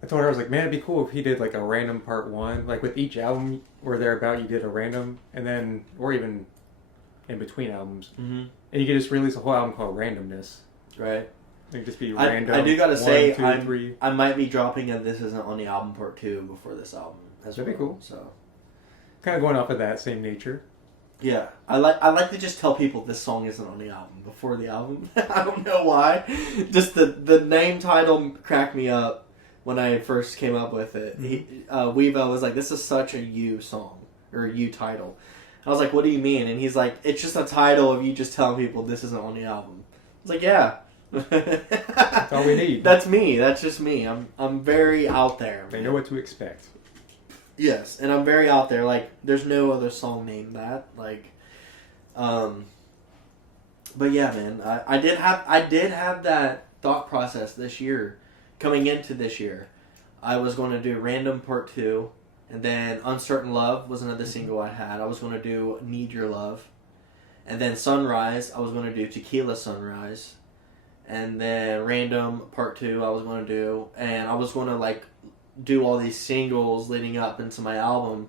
I told her, I was like, man, it'd be cool if he did like a Random Part 1, like with each album or thereabout, you did a random, and then or even in between albums, and you could just release a whole album called Randomness. Right. It could just be random. I do gotta say, 1, 2, 3. I might be dropping a This Isn't on the Album Part 2 before this album as That'd be cool. So, kind of going off of that same nature. Yeah, I like to just tell people this song isn't on the album before the album. I don't know why. Just the name title cracked me up when I first came up with it. Weevo was like, "This is such a you song or a you title." I was like, "What do you mean?" And he's like, "It's just a title of you just telling people this isn't on the album." I was like, "Yeah." That's all we need. That's me. That's just me. I'm very out there. They know what to expect. Yes, and I'm very out there. Like, there's no other song named that. Like, but yeah, man, I did have that thought process this year, coming into this year. I was going to do Random Part 2, and then Uncertain Love was another single I had. I was going to do Need Your Love, and then Sunrise. I was going to do Tequila Sunrise, and then Random Part 2 I was going to do, and I was going to like do all these singles leading up into my album.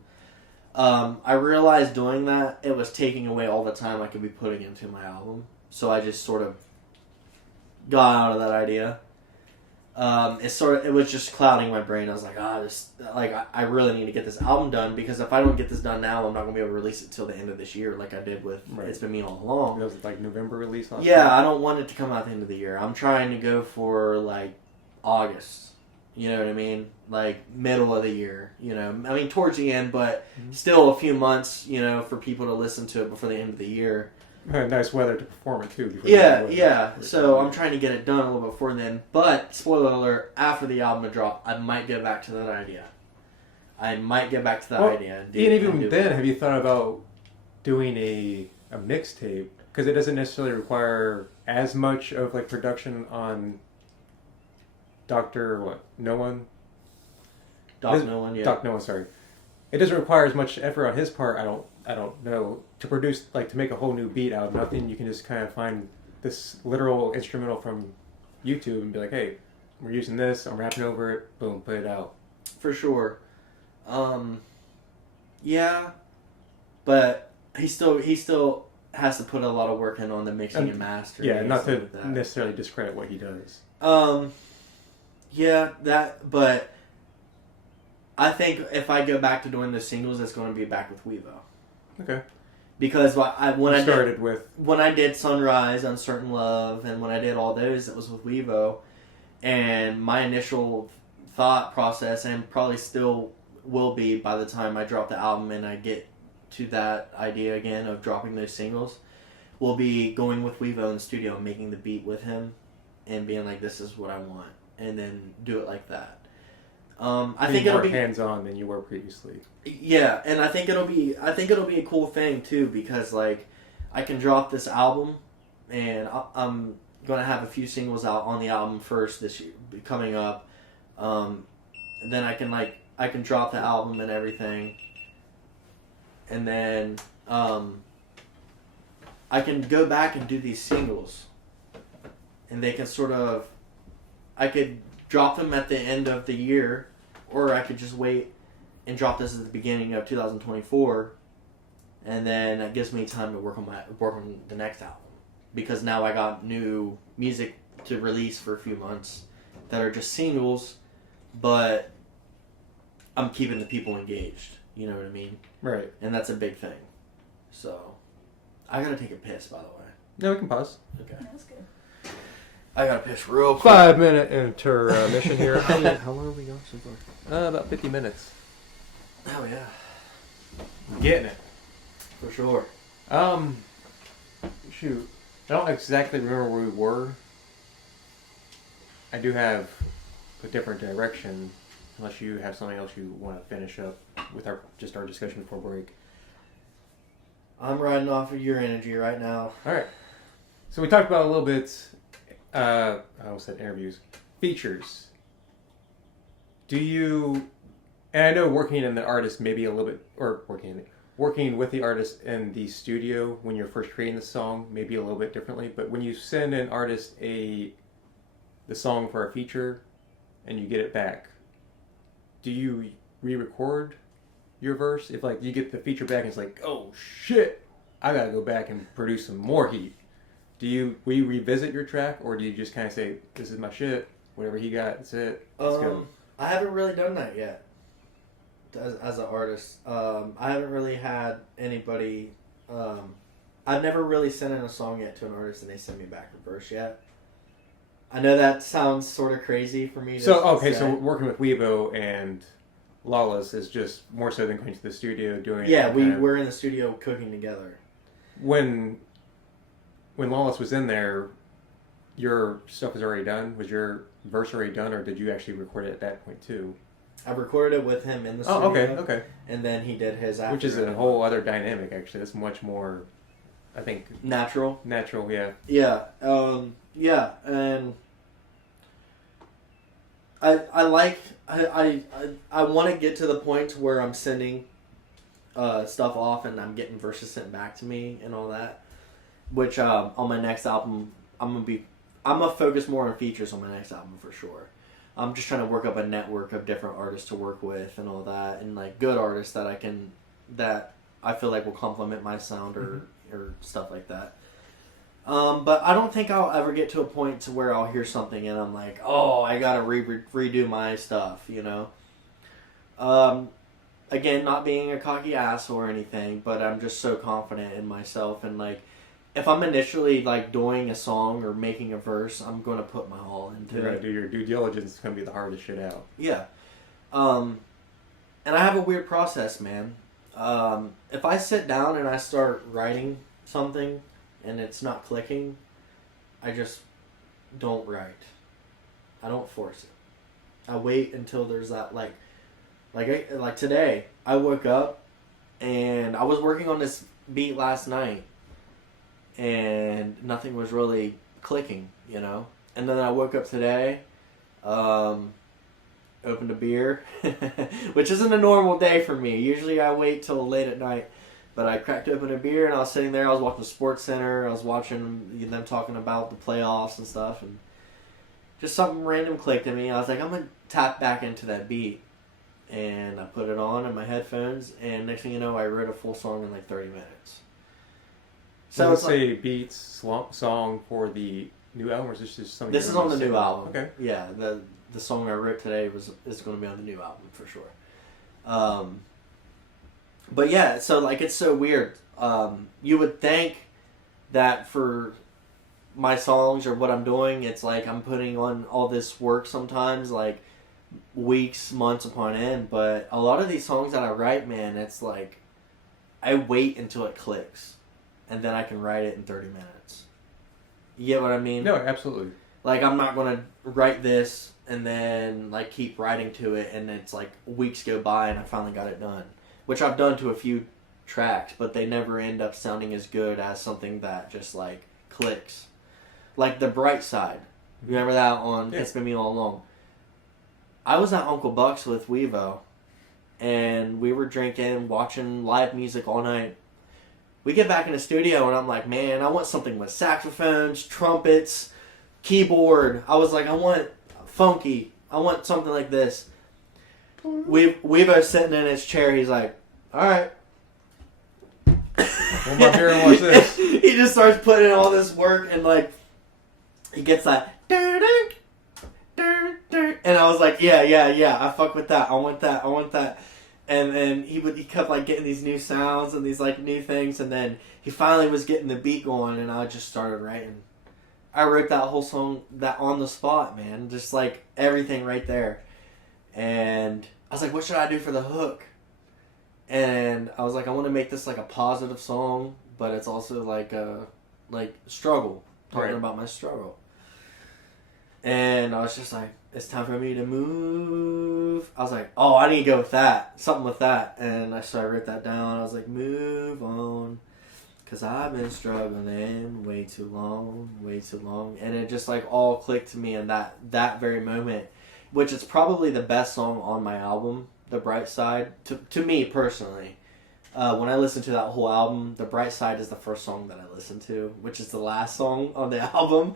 I realized doing that, it was taking away all the time I could be putting into my album. So I just sort of got out of that idea. It was just clouding my brain. I was like, I really need to get this album done, because if I don't get this done now, I'm not going to be able to release it till the end of this year like I did with It's Been Me All Along. It was like November release last year? I don't want it to come out at the end of the year. I'm trying to go for like August. You know what I mean? Like middle of the year, you know. I mean towards the end, but still a few months, you know, for people to listen to it before the end of the year. Nice weather to perform it too. Yeah. So I'm trying to get it done a little bit before then. But spoiler alert: after the album drop, I might get back to that idea. And even then, have you thought about doing a mixtape? Because it doesn't necessarily require as much of like production on Dr. No One? Doc No One, yeah. Doc No One, sorry. It doesn't require as much effort on his part, I don't know, to produce, like, to make a whole new beat out of nothing. You can just kind of find this literal instrumental from YouTube and be like, hey, we're using this, I'm rapping over it, boom, put it out. For sure. Yeah, but he still has to put a lot of work in on the mixing and mastering. Yeah, not to necessarily discredit what he does. Yeah, but I think if I go back to doing the singles, it's going to be back with Weevo. Okay. Because when I did Sunrise, Uncertain Love, and when I did all those, it was with Weevo, and my initial thought process, and probably still will be by the time I drop the album and I get to that idea again of dropping those singles, will be going with Weevo in the studio and making the beat with him, and being like, this is what I want, and then do it like that. I think it'll be more hands-on than you were previously. Yeah, and I think it'll be a cool thing too, because like I can drop this album, and I'm gonna have a few singles out on the album first this year coming up. Then I can drop the album and everything, and then I can go back and do these singles, and they can I could drop them at the end of the year, or I could just wait and drop this at the beginning of 2024, and then that gives me time to work on the next album, because now I got new music to release for a few months that are just singles, but I'm keeping the people engaged. You know what I mean? Right. And that's a big thing. So, I gotta take a piss, by the way. No, we can pause. Okay. That's good. I gotta piss real quick. 5-minute intermission here. How long have we gone so far? About 50 minutes. Oh yeah, Getting it. for sure. Shoot. I don't exactly remember where we were. I do have a different direction, unless you have something else you want to finish up with our discussion before break. I'm riding off of your energy right now. All right. So we talked about a little bit. I almost said interviews, features. Do you? And I know working in the artist maybe a little bit, or working with the artist in the studio when you're first creating the song maybe a little bit differently. But when you send an artist the song for a feature, and you get it back, do you re-record your verse? If like you get the feature back and it's like, oh shit, I gotta go back and produce some more heat. Will you revisit your track, or do you just kind of say, this is my shit, whatever he got, that's it, let's go? I haven't really done that yet as an artist. I haven't really had anybody, I've never really sent in a song yet to an artist and they send me back a verse yet. I know that sounds sort of crazy for me to say. So working with Weibo and Lawless is just more so than going to the studio doing Yeah, we're in the studio cooking together. When Lawless was in there, your stuff was already done? Was your verse already done, or did you actually record it at that point too? I recorded it with him in the studio. Oh, okay. And then he did his after. Which is a whole other dynamic, actually. That's much more, I think... Natural, yeah. Yeah, yeah, and I want to get to the point where I'm sending stuff off and I'm getting verses sent back to me and all that. Which on my next album, I'm gonna focus more on features on my next album for sure. I'm just trying to work up a network of different artists to work with and all that, and like good artists that I feel like will complement my sound or stuff like that. But I don't think I'll ever get to a point to where I'll hear something and I'm like, oh, I gotta redo my stuff, you know. Again, not being a cocky ass or anything, but I'm just so confident in myself, and like, if I'm initially like doing a song or making a verse, I'm gonna put my all into it. You're gonna do your due diligence. It's gonna be the hardest shit out. Yeah. And I have a weird process, man. If I sit down and I start writing something and it's not clicking, I just don't write. I don't force it. I wait until there's that like today. I woke up and I was working on this beat last night, and nothing was really clicking, you know. And then I woke up today, opened a beer, which isn't a normal day for me. Usually I wait till late at night, but I cracked open a beer and I was sitting there. I was watching Sports Center. I was watching them talking about the playoffs and stuff, and just something random clicked in me. I was like, I'm gonna tap back into that beat, and I put it on in my headphones, and next thing you know, I wrote a full song in like 30 minutes. So let's say beats, song for the new album, or is this just something? This is on the new album. Okay. Yeah, the song I wrote today is going to be on the new album for sure. But yeah, so like it's so weird. You would think that for my songs or what I'm doing, it's like I'm putting on all this work sometimes, like weeks, months upon end. But a lot of these songs that I write, man, it's like I wait until it clicks. And then I can write it in 30 minutes. You get what I mean? No, absolutely. Like, I'm not going to write this and then, like, keep writing to it, and it's, like, weeks go by and I finally got it done. Which I've done to a few tracks, but they never end up sounding as good as something that just, like, clicks. Like, The Bright Side. Remember that on It's Been Me All Along? I was at Uncle Buck's with Weibo, and we were drinking, watching live music all night. We get back in the studio and I'm like, man, I want something with saxophones, trumpets, keyboard. I was like, I want funky. I want something like this. Weibo's sitting in his chair. He's like, all right. One more beer and watch this. He just starts putting in all this work, and like, he gets that. And I was like, yeah, I fuck with that. I want that. And then he kept like getting these new sounds and these like new things, and then he finally was getting the beat going, and I just started writing. I wrote that whole song that on the spot, man, just like everything right there. And I was like, what should I do for the hook? And I was like, I want to make this like a positive song, but it's also like a struggle, talking about my struggle. And I was just like, it's time for me to move. I was like, oh, I need to go with that. Something with that. And so I wrote that down. I was like, move on. Because I've been struggling way too long. And it just like all clicked to me in that very moment. Which is probably the best song on my album, The Bright Side. To me, personally. When I listen to that whole album, The Bright Side is the first song that I listen to, which is the last song on the album.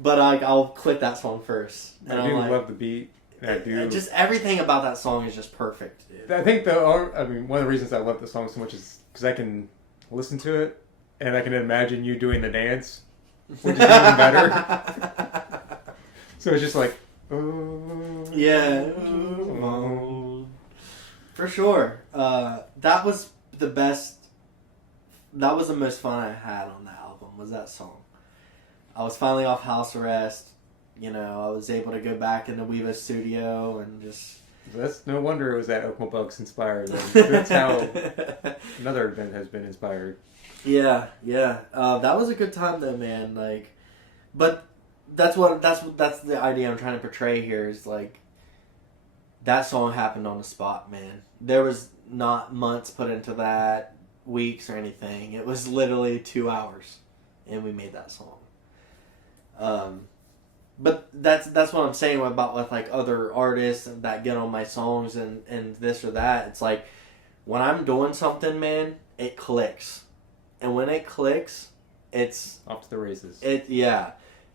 But I'll click that song first. And I do love the beat. I do. Just everything about that song is just perfect, dude. I think one of the reasons I love the song so much is because I can listen to it and I can imagine you doing the dance, which is even better. So it's just like, oh, yeah, oh. For sure. That was the best. That was the most fun I had on the album. Was that song? I was finally off house arrest. You know, I was able to go back into Weaver's studio and just. That's no wonder it was that Oakmont Bucks inspired. That's how another event has been inspired. Yeah. That was a good time though, man. Like, but that's the idea I'm trying to portray here is like. That song happened on the spot, man. There was not months put into that, weeks or anything. It was literally 2 hours, and we made that song. But that's what I'm saying about with like other artists that get on my songs and this or that. It's like when I'm doing something, man, it clicks, and when it clicks, it's off to the races.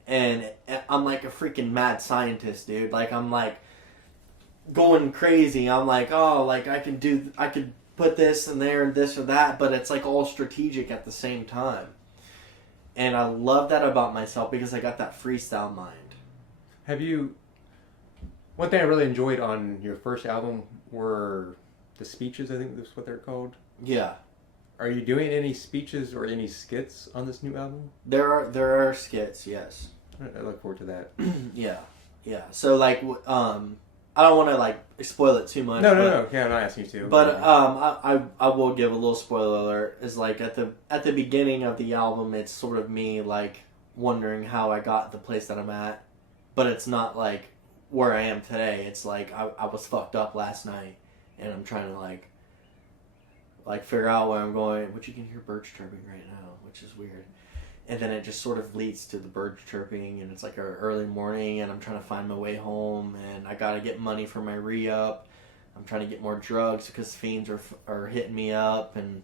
And I'm like a freaking mad scientist, dude. Like I'm like. Going crazy. I'm like, oh, like I could put this in there and this or that, but it's like all strategic at the same time. And I love that about myself because I got that freestyle mind. One thing I really enjoyed on your first album were the speeches, I think that's what they're called. Yeah. Are you doing any speeches or any skits on this new album? There are skits, yes. I look forward to that. Yeah. So like, I don't want to like spoil it too much. No. Yeah, I'm not asking you to. But I will give a little spoiler alert. Is like at the beginning of the album, it's sort of me like wondering how I got the place that I'm at, but it's not like where I am today. It's like I was fucked up last night, and I'm trying to like figure out where I'm going. Which you can hear birds chirping right now, which is weird. And then it just sort of leads to the birds chirping, and it's like an early morning, and I'm trying to find my way home, and I gotta get money for my re-up. I'm trying to get more drugs because fiends are hitting me up, and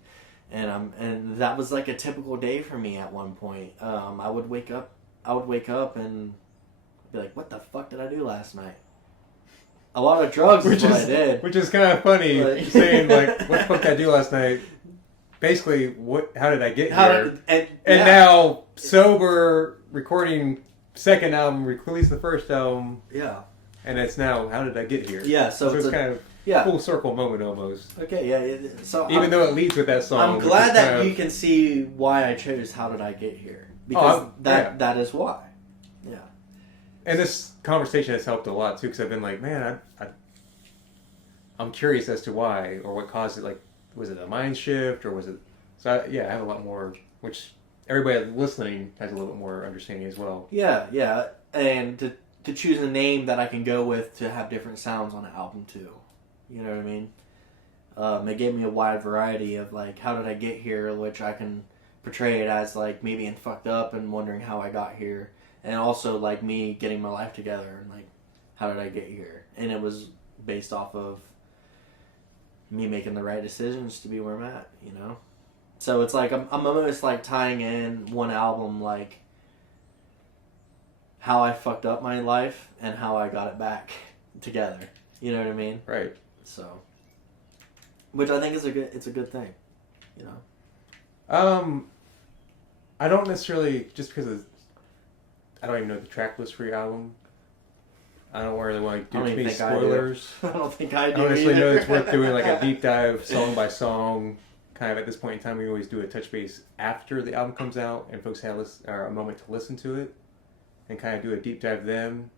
that was like a typical day for me at one point. I would wake up and be like, what the fuck did I do last night? A lot of drugs is what I did. Which is kind of funny, saying like, what the fuck did I do last night? Basically, how did I get here? And now, sober, recording second album, released the first album. Yeah. And it's now, how did I get here? Yeah, so it's kind of a full circle moment almost. Okay, yeah. So even though it leads with that song. I'm glad that you can see why I chose How Did I Get Here. Because that is why. Yeah. And this conversation has helped a lot, too, because I've been like, man, I'm curious as to why, or what caused it, like, was it a mind shift, or was it... So, I have a lot more, which everybody listening has a little bit more understanding as well. Yeah. And to choose a name that I can go with to have different sounds on an album, too. You know what I mean? It gave me a wide variety of, like, how did I get here, which I can portray it as, like, me being fucked up and wondering how I got here. And also, like, me getting my life together and, like, how did I get here? And it was based off of me making the right decisions to be where I'm at, you know? So it's like I'm almost like tying in one album, like how I fucked up my life and how I got it back together. You know what I mean? Right. So, which I think is a good thing, you know? I don't necessarily, just because I don't even know the track list for your album. I don't really want to I do don't too even many think I do. spoilers. I don't think I I do don't necessarily either. know it's worth doing like a deep dive song by song. Kind of at this point in time, we always do a touch base after the album comes out and folks have a moment to listen to it and kind of do a deep dive then.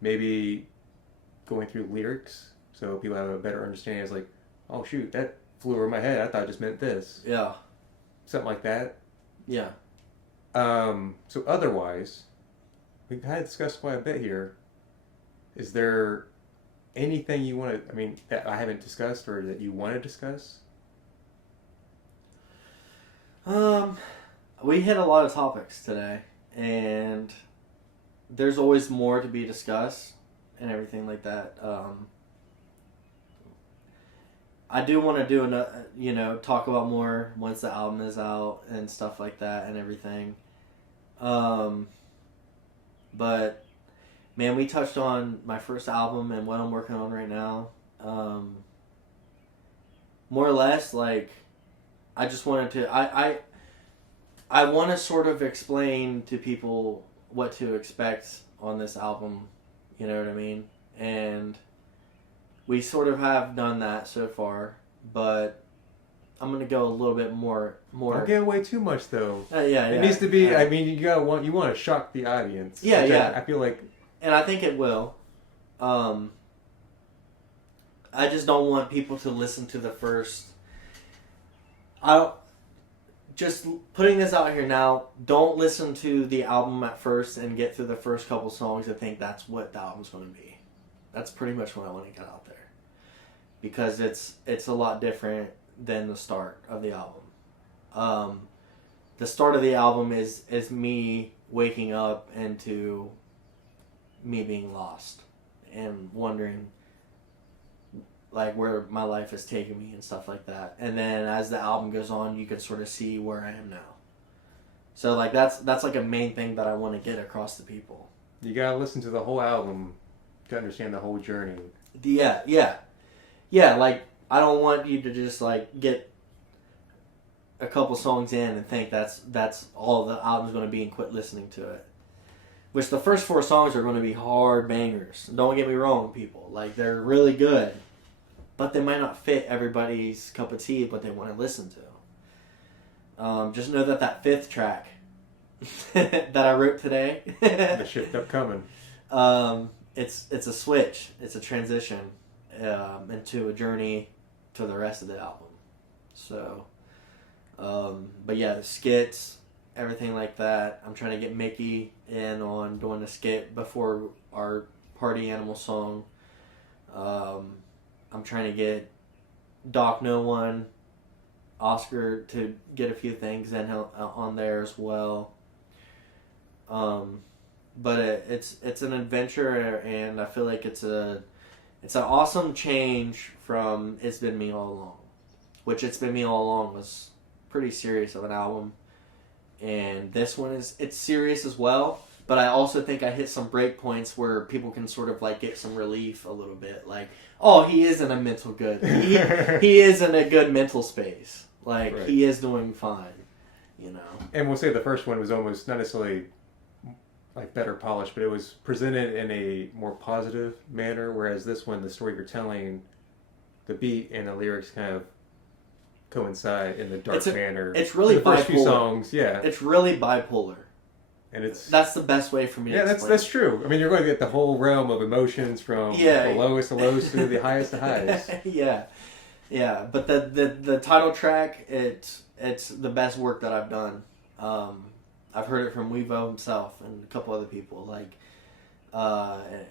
Maybe going through lyrics so people have a better understanding. It's like, oh shoot, that flew over my head. I thought it just meant this. Yeah. Something like that. Yeah. So otherwise, we kind of discussed quite a bit here. Is there anything you want to, I mean, that I haven't discussed or that you want to discuss? We hit a lot of topics today, and there's always more to be discussed and everything like that. I do want to do talk about more once the album is out and stuff like that and everything. But man, we touched on my first album and what I'm working on right now. More or less, like, I just wanted to, I want to sort of explain to people what to expect on this album, you know what I mean? And we sort of have done that so far, but I'm gonna go a little bit more. Don't give away too much though. Yeah. It needs to be. I mean, you want to shock the audience. Yeah. I feel like, and I think it will. I just don't want people to listen to the first. Just putting this out here now, don't listen to the album at first and get through the first couple songs and think that's what the album's going to be. That's pretty much what I want to get out there. Because it's a lot different than the start of the album. The start of the album is me waking up into me being lost and wondering like where my life has taken me and stuff like that. And then as the album goes on, you can sort of see where I am now. So like that's like a main thing that I want to get across to people. You gotta listen to the whole album to understand the whole journey. Yeah. Like I don't want you to just like get a couple songs in and think that's all the album's going to be and quit listening to it. Which the first 4 songs are going to be hard bangers. Don't get me wrong, people. Like they're really good. But they might not fit everybody's cup of tea, what they want to listen to. Just know that 5th track that I wrote today. The shift upcoming. It's a switch. It's a transition into a journey to the rest of the album. So, but yeah, the skits, everything like that. I'm trying to get Mickey in on doing a skit before our party animal song. I'm trying to get Doc No One, Oscar to get a few things in on there as well. But it's an adventure, and I feel like it's an awesome change from It's Been Me All Along, which It's Been Me All Along was pretty serious of an album, and this one it's serious as well. But I also think I hit some break points where people can sort of like get some relief a little bit. Like, oh, he is in a mental good. He is in a good mental space. Like, right. He is doing fine, you know. And we'll say the first one was almost not necessarily like better polished, but it was presented in a more positive manner. Whereas this one, the story you're telling, the beat and the lyrics kind of coincide in the dark manner. It's really the first bipolar. Few songs, yeah. It's really bipolar. And that's the best way for me to explain. That's true. I mean, you're going to get the whole realm of emotions from the lowest of lows to the highest of highs. Yeah. But the title track, it's the best work that I've done. I've heard it from Wevo himself and a couple other people, like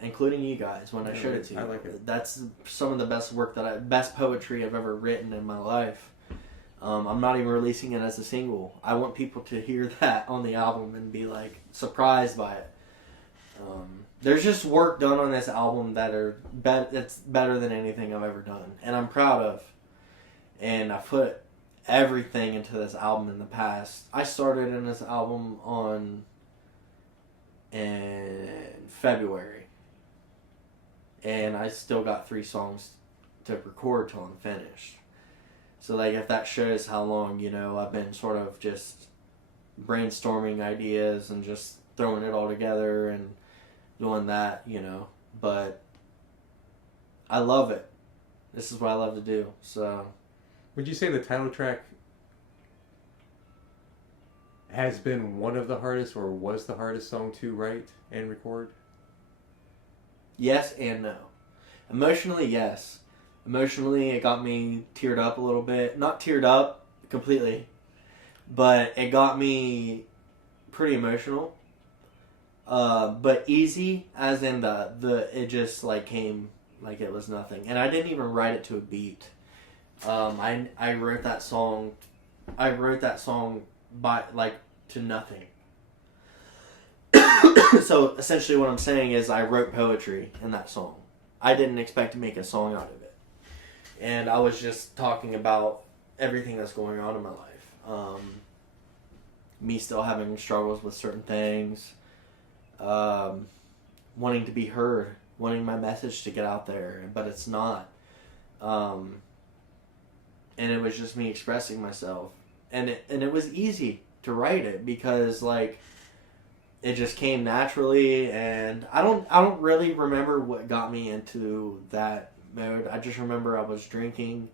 including you guys when I showed it to you. I like it. That's some of the best poetry I've ever written in my life. I'm not even releasing it as a single. I want people to hear that on the album and be like surprised by it. There's just work done on this album that's better than anything I've ever done, and I'm proud of. And I put everything into this album in the past. I started in this album in February, and I still got 3 songs to record till I'm finished. So, like, if that shows how long, you know, I've been sort of just brainstorming ideas and just throwing it all together and doing that, you know. but I love it. This is what I love to do. So, would you say the title track has been one of the hardest, or was the hardest song to write and record? yes and no. Emotionally, yes. Emotionally, it got me teared up a little bit. Not teared up completely, but it got me pretty emotional. But easy, as in the it just like came like it was nothing, and I didn't even write it to a beat. I wrote that song. I wrote that song by like to nothing. So essentially, what I'm saying is, I wrote poetry in that song. I didn't expect to make a song out of it, and I was just talking about everything that's going on in my life. Me still having struggles with certain things. Wanting to be heard, wanting my message to get out there, but it's not. And it was just me expressing myself, and it was easy to write it because like it just came naturally, and I don't really remember what got me into that mode. I just remember I was drinking,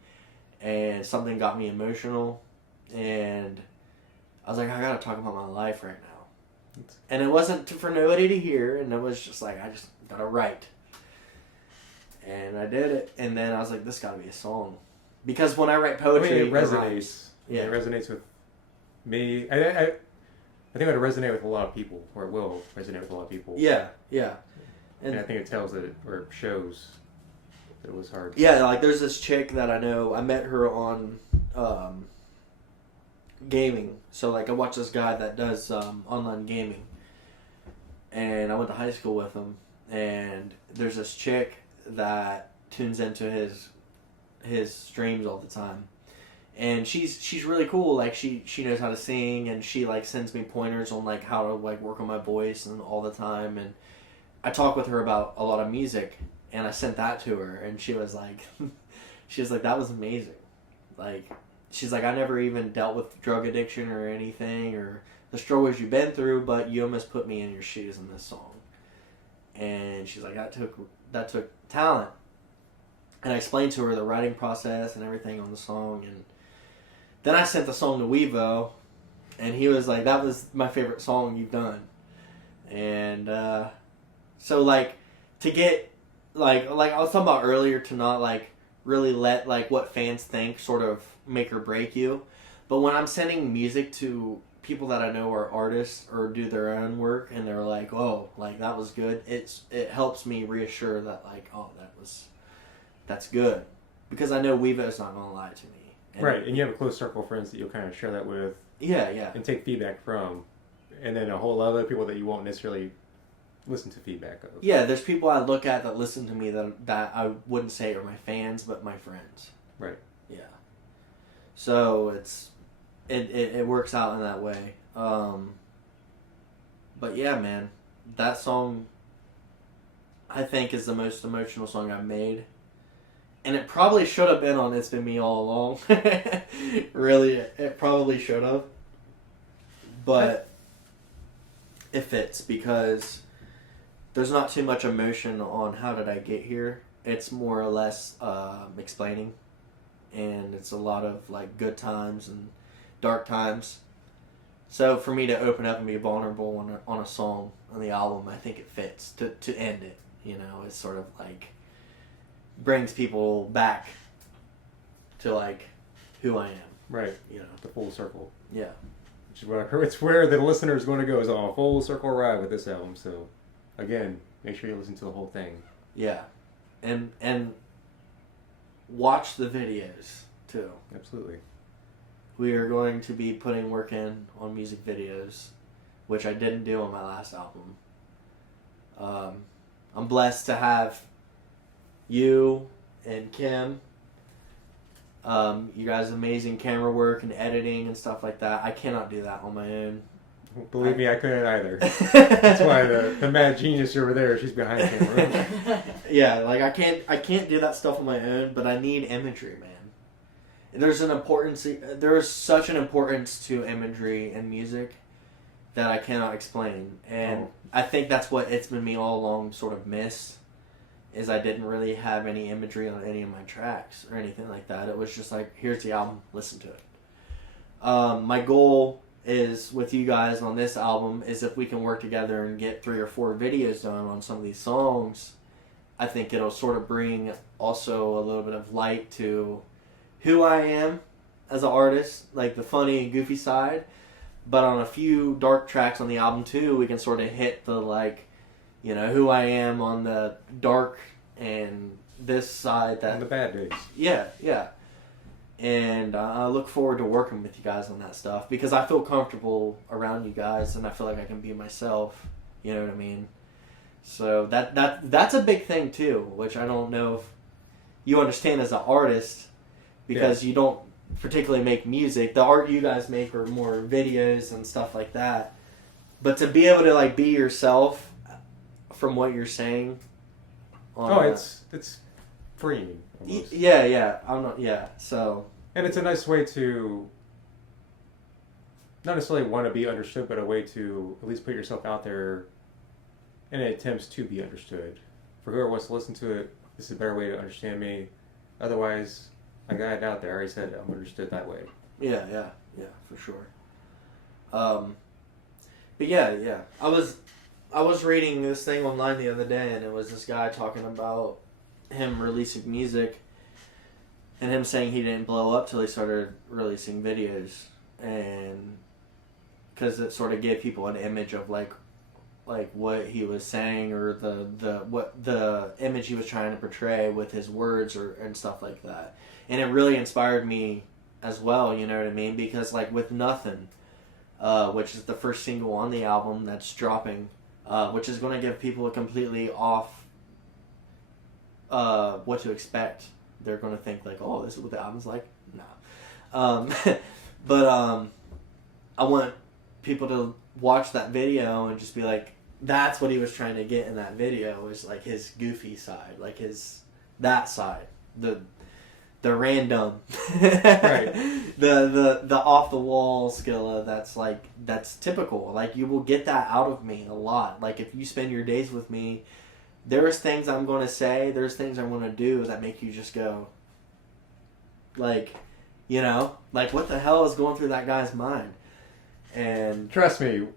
and something got me emotional, and I was like, I gotta talk about my life right now. And it wasn't for nobody to hear, and it was just like, I just gotta write. And I did it, and then I was like, this gotta be a song. Because when I write poetry, it resonates. Yeah. It resonates with me. I think it would resonate with a lot of people, or it will resonate with a lot of people. Yeah. And I think it tells that, or shows that it was hard. Yeah, like there's this chick that I know, I met her on gaming. So like I watch this guy that does online gaming, and I went to high school with him, and there's this chick that tunes into his streams all the time, and she's really cool. Like she knows how to sing, and she like sends me pointers on like how to like work on my voice and all the time, and I talk with her about a lot of music, and I sent that to her, and she was like that was amazing. Like she's like, I never even dealt with drug addiction or anything or the struggles you've been through, but you almost put me in your shoes in this song. And she's like, that took talent. And I explained to her the writing process and everything on the song, and then I sent the song to Wevo, and he was like, that was my favorite song you've done. And so like to get like I was talking about earlier, to not like really let like what fans think sort of make or break you. But when I'm sending music to people that I know are artists or do their own work, and they're like, oh, like that was good, it helps me reassure that like, oh, that's good, because I know Wevo's not gonna lie to me. And right, and you have a close circle of friends that you'll kind of share that with. Yeah. And take feedback from, and then a whole lot of other people that you won't necessarily listen to feedback of. Yeah, there's people I look at that listen to me that I wouldn't say are my fans, but my friends. Right. Yeah. So it works out in that way. But yeah, man, that song I think is the most emotional song I've made. And it probably should have been on It's Been Me All Along. Really, it probably should have. But it fits because there's not too much emotion on how did I get here. It's more or less explaining. And it's a lot of like good times and dark times. So for me to open up and be vulnerable on a song on the album, I think it fits to end it. You know, it's sort of like brings people back to like who I am. Right. You know, the full circle. Yeah. Which is what I've heard. It's where the listener is going to go, is on a full circle ride with this album. So again, make sure you listen to the whole thing. Yeah, and watch the videos too. Absolutely. We are going to be putting work in on music videos, which I didn't do on my last album. I'm blessed to have you and Kim. You guys' amazing camera work and editing and stuff like that. I cannot do that on my own. Believe me, I couldn't either. That's why the mad genius over there, she's behind the camera. Yeah, like I can't do that stuff on my own, but I need imagery, man. There is such an importance to imagery and music that I cannot explain, and I think that's what It's Been Me All Along sort of missed. is I didn't really have any imagery on any of my tracks or anything like that. It was just like, here's the album, listen to it. My goal is with you guys on this album is if we can work together and get 3 or 4 videos done on some of these songs, I think it'll sort of bring also a little bit of light to who I am as an artist, like the funny and goofy side. But on a few dark tracks on the album too, we can sort of hit the like, you know, who I am on the dark and this side that On the bad days. yeah. And I look forward to working with you guys on that stuff because I feel comfortable around you guys and I feel like I can be myself. You know what I mean? So that's a big thing too, which I don't know if you understand as an artist because you don't particularly make music. The art you guys make are more videos and stuff like that. But to be able to like be yourself from what you're saying. It's freeing. Almost. Yeah. I'm not. Yeah. So. And it's a nice way to not necessarily want to be understood, but a way to at least put yourself out there in attempts to be understood. For whoever wants to listen to it, this is a better way to understand me. Otherwise, I got it out there. I already said I'm understood that way. Yeah, for sure. But yeah. I was reading this thing online the other day, and it was this guy talking about him releasing music, and him saying he didn't blow up till he started releasing videos, and because it sort of gave people an image of like what he was saying or the image he was trying to portray with his words and stuff like that. And it really inspired me as well, you know what I mean? Because like with Nothing, which is the first single on the album that's dropping, which is going to give people a completely off what to expect. They're going to think like, oh, this is what the album's like. No. But I want people to watch that video and just be like, that's what he was trying to get in that video, was like his goofy side, like that side, the random, right, the off the wall Skilla. That's typical. Like you will get that out of me a lot. Like if you spend your days with me, there's things I'm going to say, there's things I'm going to do that make you just go, like, you know, like what the hell is going through that guy's mind? And trust me,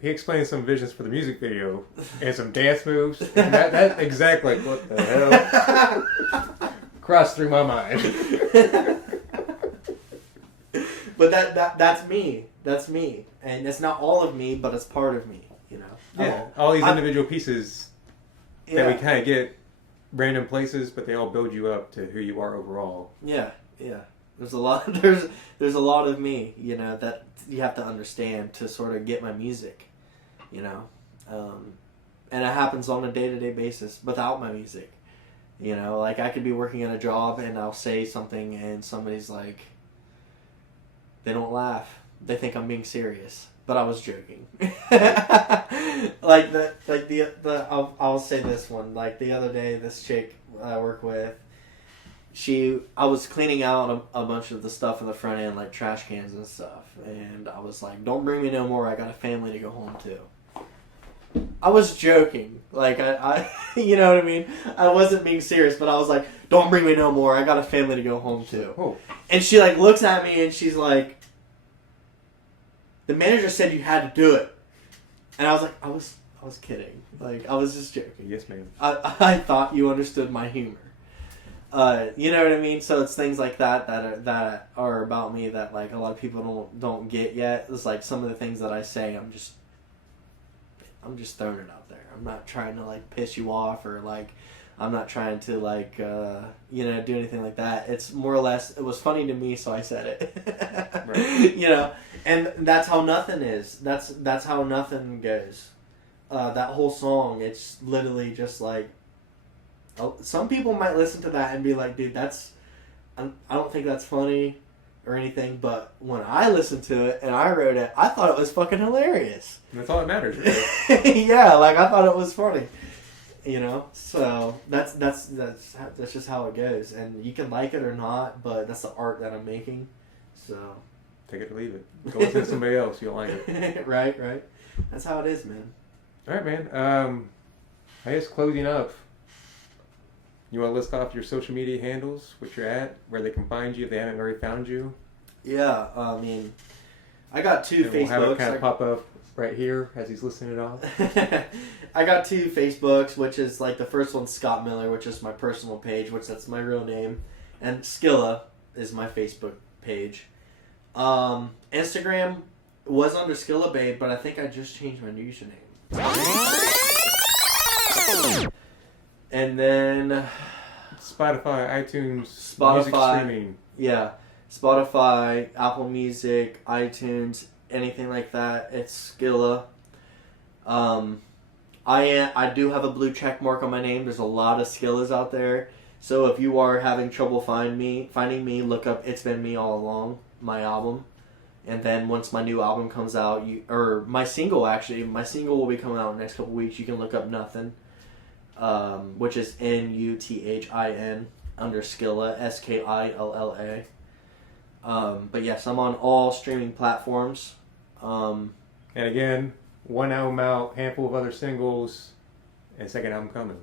he explained some visions for the music video and some dance moves. And that exactly what the hell crossed through my mind. But that's me. That's me, and it's not all of me, but it's part of me. You know. Yeah, all these individual pieces that we kind of get random places, but they all build you up to who you are overall. Yeah. There's a lot. There's a lot of me, you know, that you have to understand to sort of get my music, you know, and it happens on a day-to-day basis without my music, you know. Like I could be working at a job and I'll say something and somebody's like, they don't laugh. They think I'm being serious, but I was joking. I'll say this one. Like the other day, this chick I work with. I was cleaning out a bunch of the stuff in the front end, like trash cans and stuff, and I was like, don't bring me no more, I got a family to go home to. I was joking, like, I you know what I mean? I wasn't being serious, but I was like, don't bring me no more, I got a family to go home to. Oh. And she, like, looks at me and she's like, the manager said you had to do it. And I was like, I was kidding. Like, I was just joking. Yes, ma'am. I thought you understood my humor. You know what I mean? So it's things like that are about me that like a lot of people don't get yet. It's like some of the things that I say, I'm just throwing it out there. I'm not trying to like piss you off or like I'm not trying to like you know, do anything like that. It's more or less it was funny to me, so I said it. Right. You know, and that's how Nothing is. That's how Nothing goes. That whole song, it's literally just like. Some people might listen to that and be like, dude, I don't think that's funny or anything, but when I listened to it and I wrote it, I thought it was fucking hilarious. And that's all that matters, right? Yeah, like I thought it was funny. You know? So that's just how it goes. And you can like it or not, but that's the art that I'm making. So take it or leave it. Go listen to somebody else, you'll like it. Right. That's how it is, man. Alright, man. I guess closing up. You want to list off your social media handles, what you're at, where they can find you if they haven't already found you? Yeah, I mean, I got 2 And Facebooks. we'll have it kind of pop up right here as he's listing it off. I got 2 Facebooks, which is like the first one's Scott Miller, which is my personal page, which that's my real name, and Skilla is my Facebook page. Instagram was under Skilla Babe, but I think I just changed my username. And then Spotify, iTunes, music Spotify, streaming. yeah, Spotify, Apple Music, iTunes, anything like that. It's Skilla. I do have a blue check mark on my name. There's a lot of Skillas out there. So if you are having trouble finding me, look up It's Been Me All Along, my album. And then once my new album comes out, my single will be coming out in the next couple weeks. You can look up Nothing, which is Nuthin under Skilla, Skilla. But yes, I'm on all streaming platforms. And again, one album out, handful of other singles, and second album coming.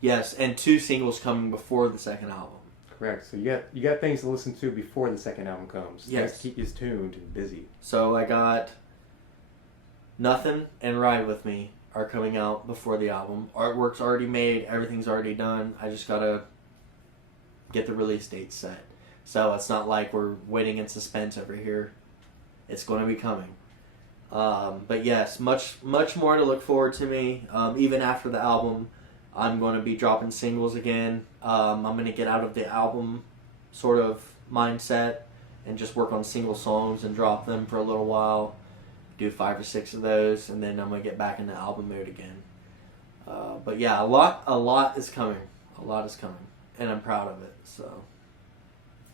Yes, and 2 singles coming before the second album. Correct. So you got things to listen to before the second album comes. Yes. Things to keep you tuned and busy. So I got Nothing and Ride With Me are coming out before the album. Artwork's already made. Everything's already done. I just gotta get the release date set. So it's not like we're waiting in suspense over here. It's going to be coming. But yes, much more to look forward to me. Even after the album, I'm going to be dropping singles again. I'm going to get out of the album sort of mindset and just work on single songs and drop them for a little while. Do 5 or 6 of those, and then I'm going to get back into album mode again. But yeah, a lot is coming. A lot is coming. And I'm proud of it, so.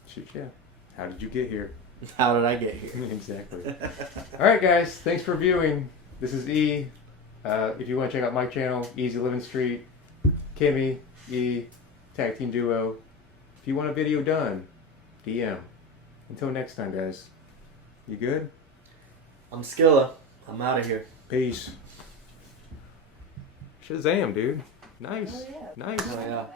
Shoot, yeah. How did you get here? How did I get here? Exactly. All right, guys. Thanks for viewing. This is E. If you want to check out my channel, Easy Living Street, Kimmy, E, Tag Team Duo. If you want a video done, DM. Until next time, guys. You good? I'm Skilla. I'm out of here. Peace. Shazam, dude. Nice. Oh, yeah. Nice. Oh, yeah.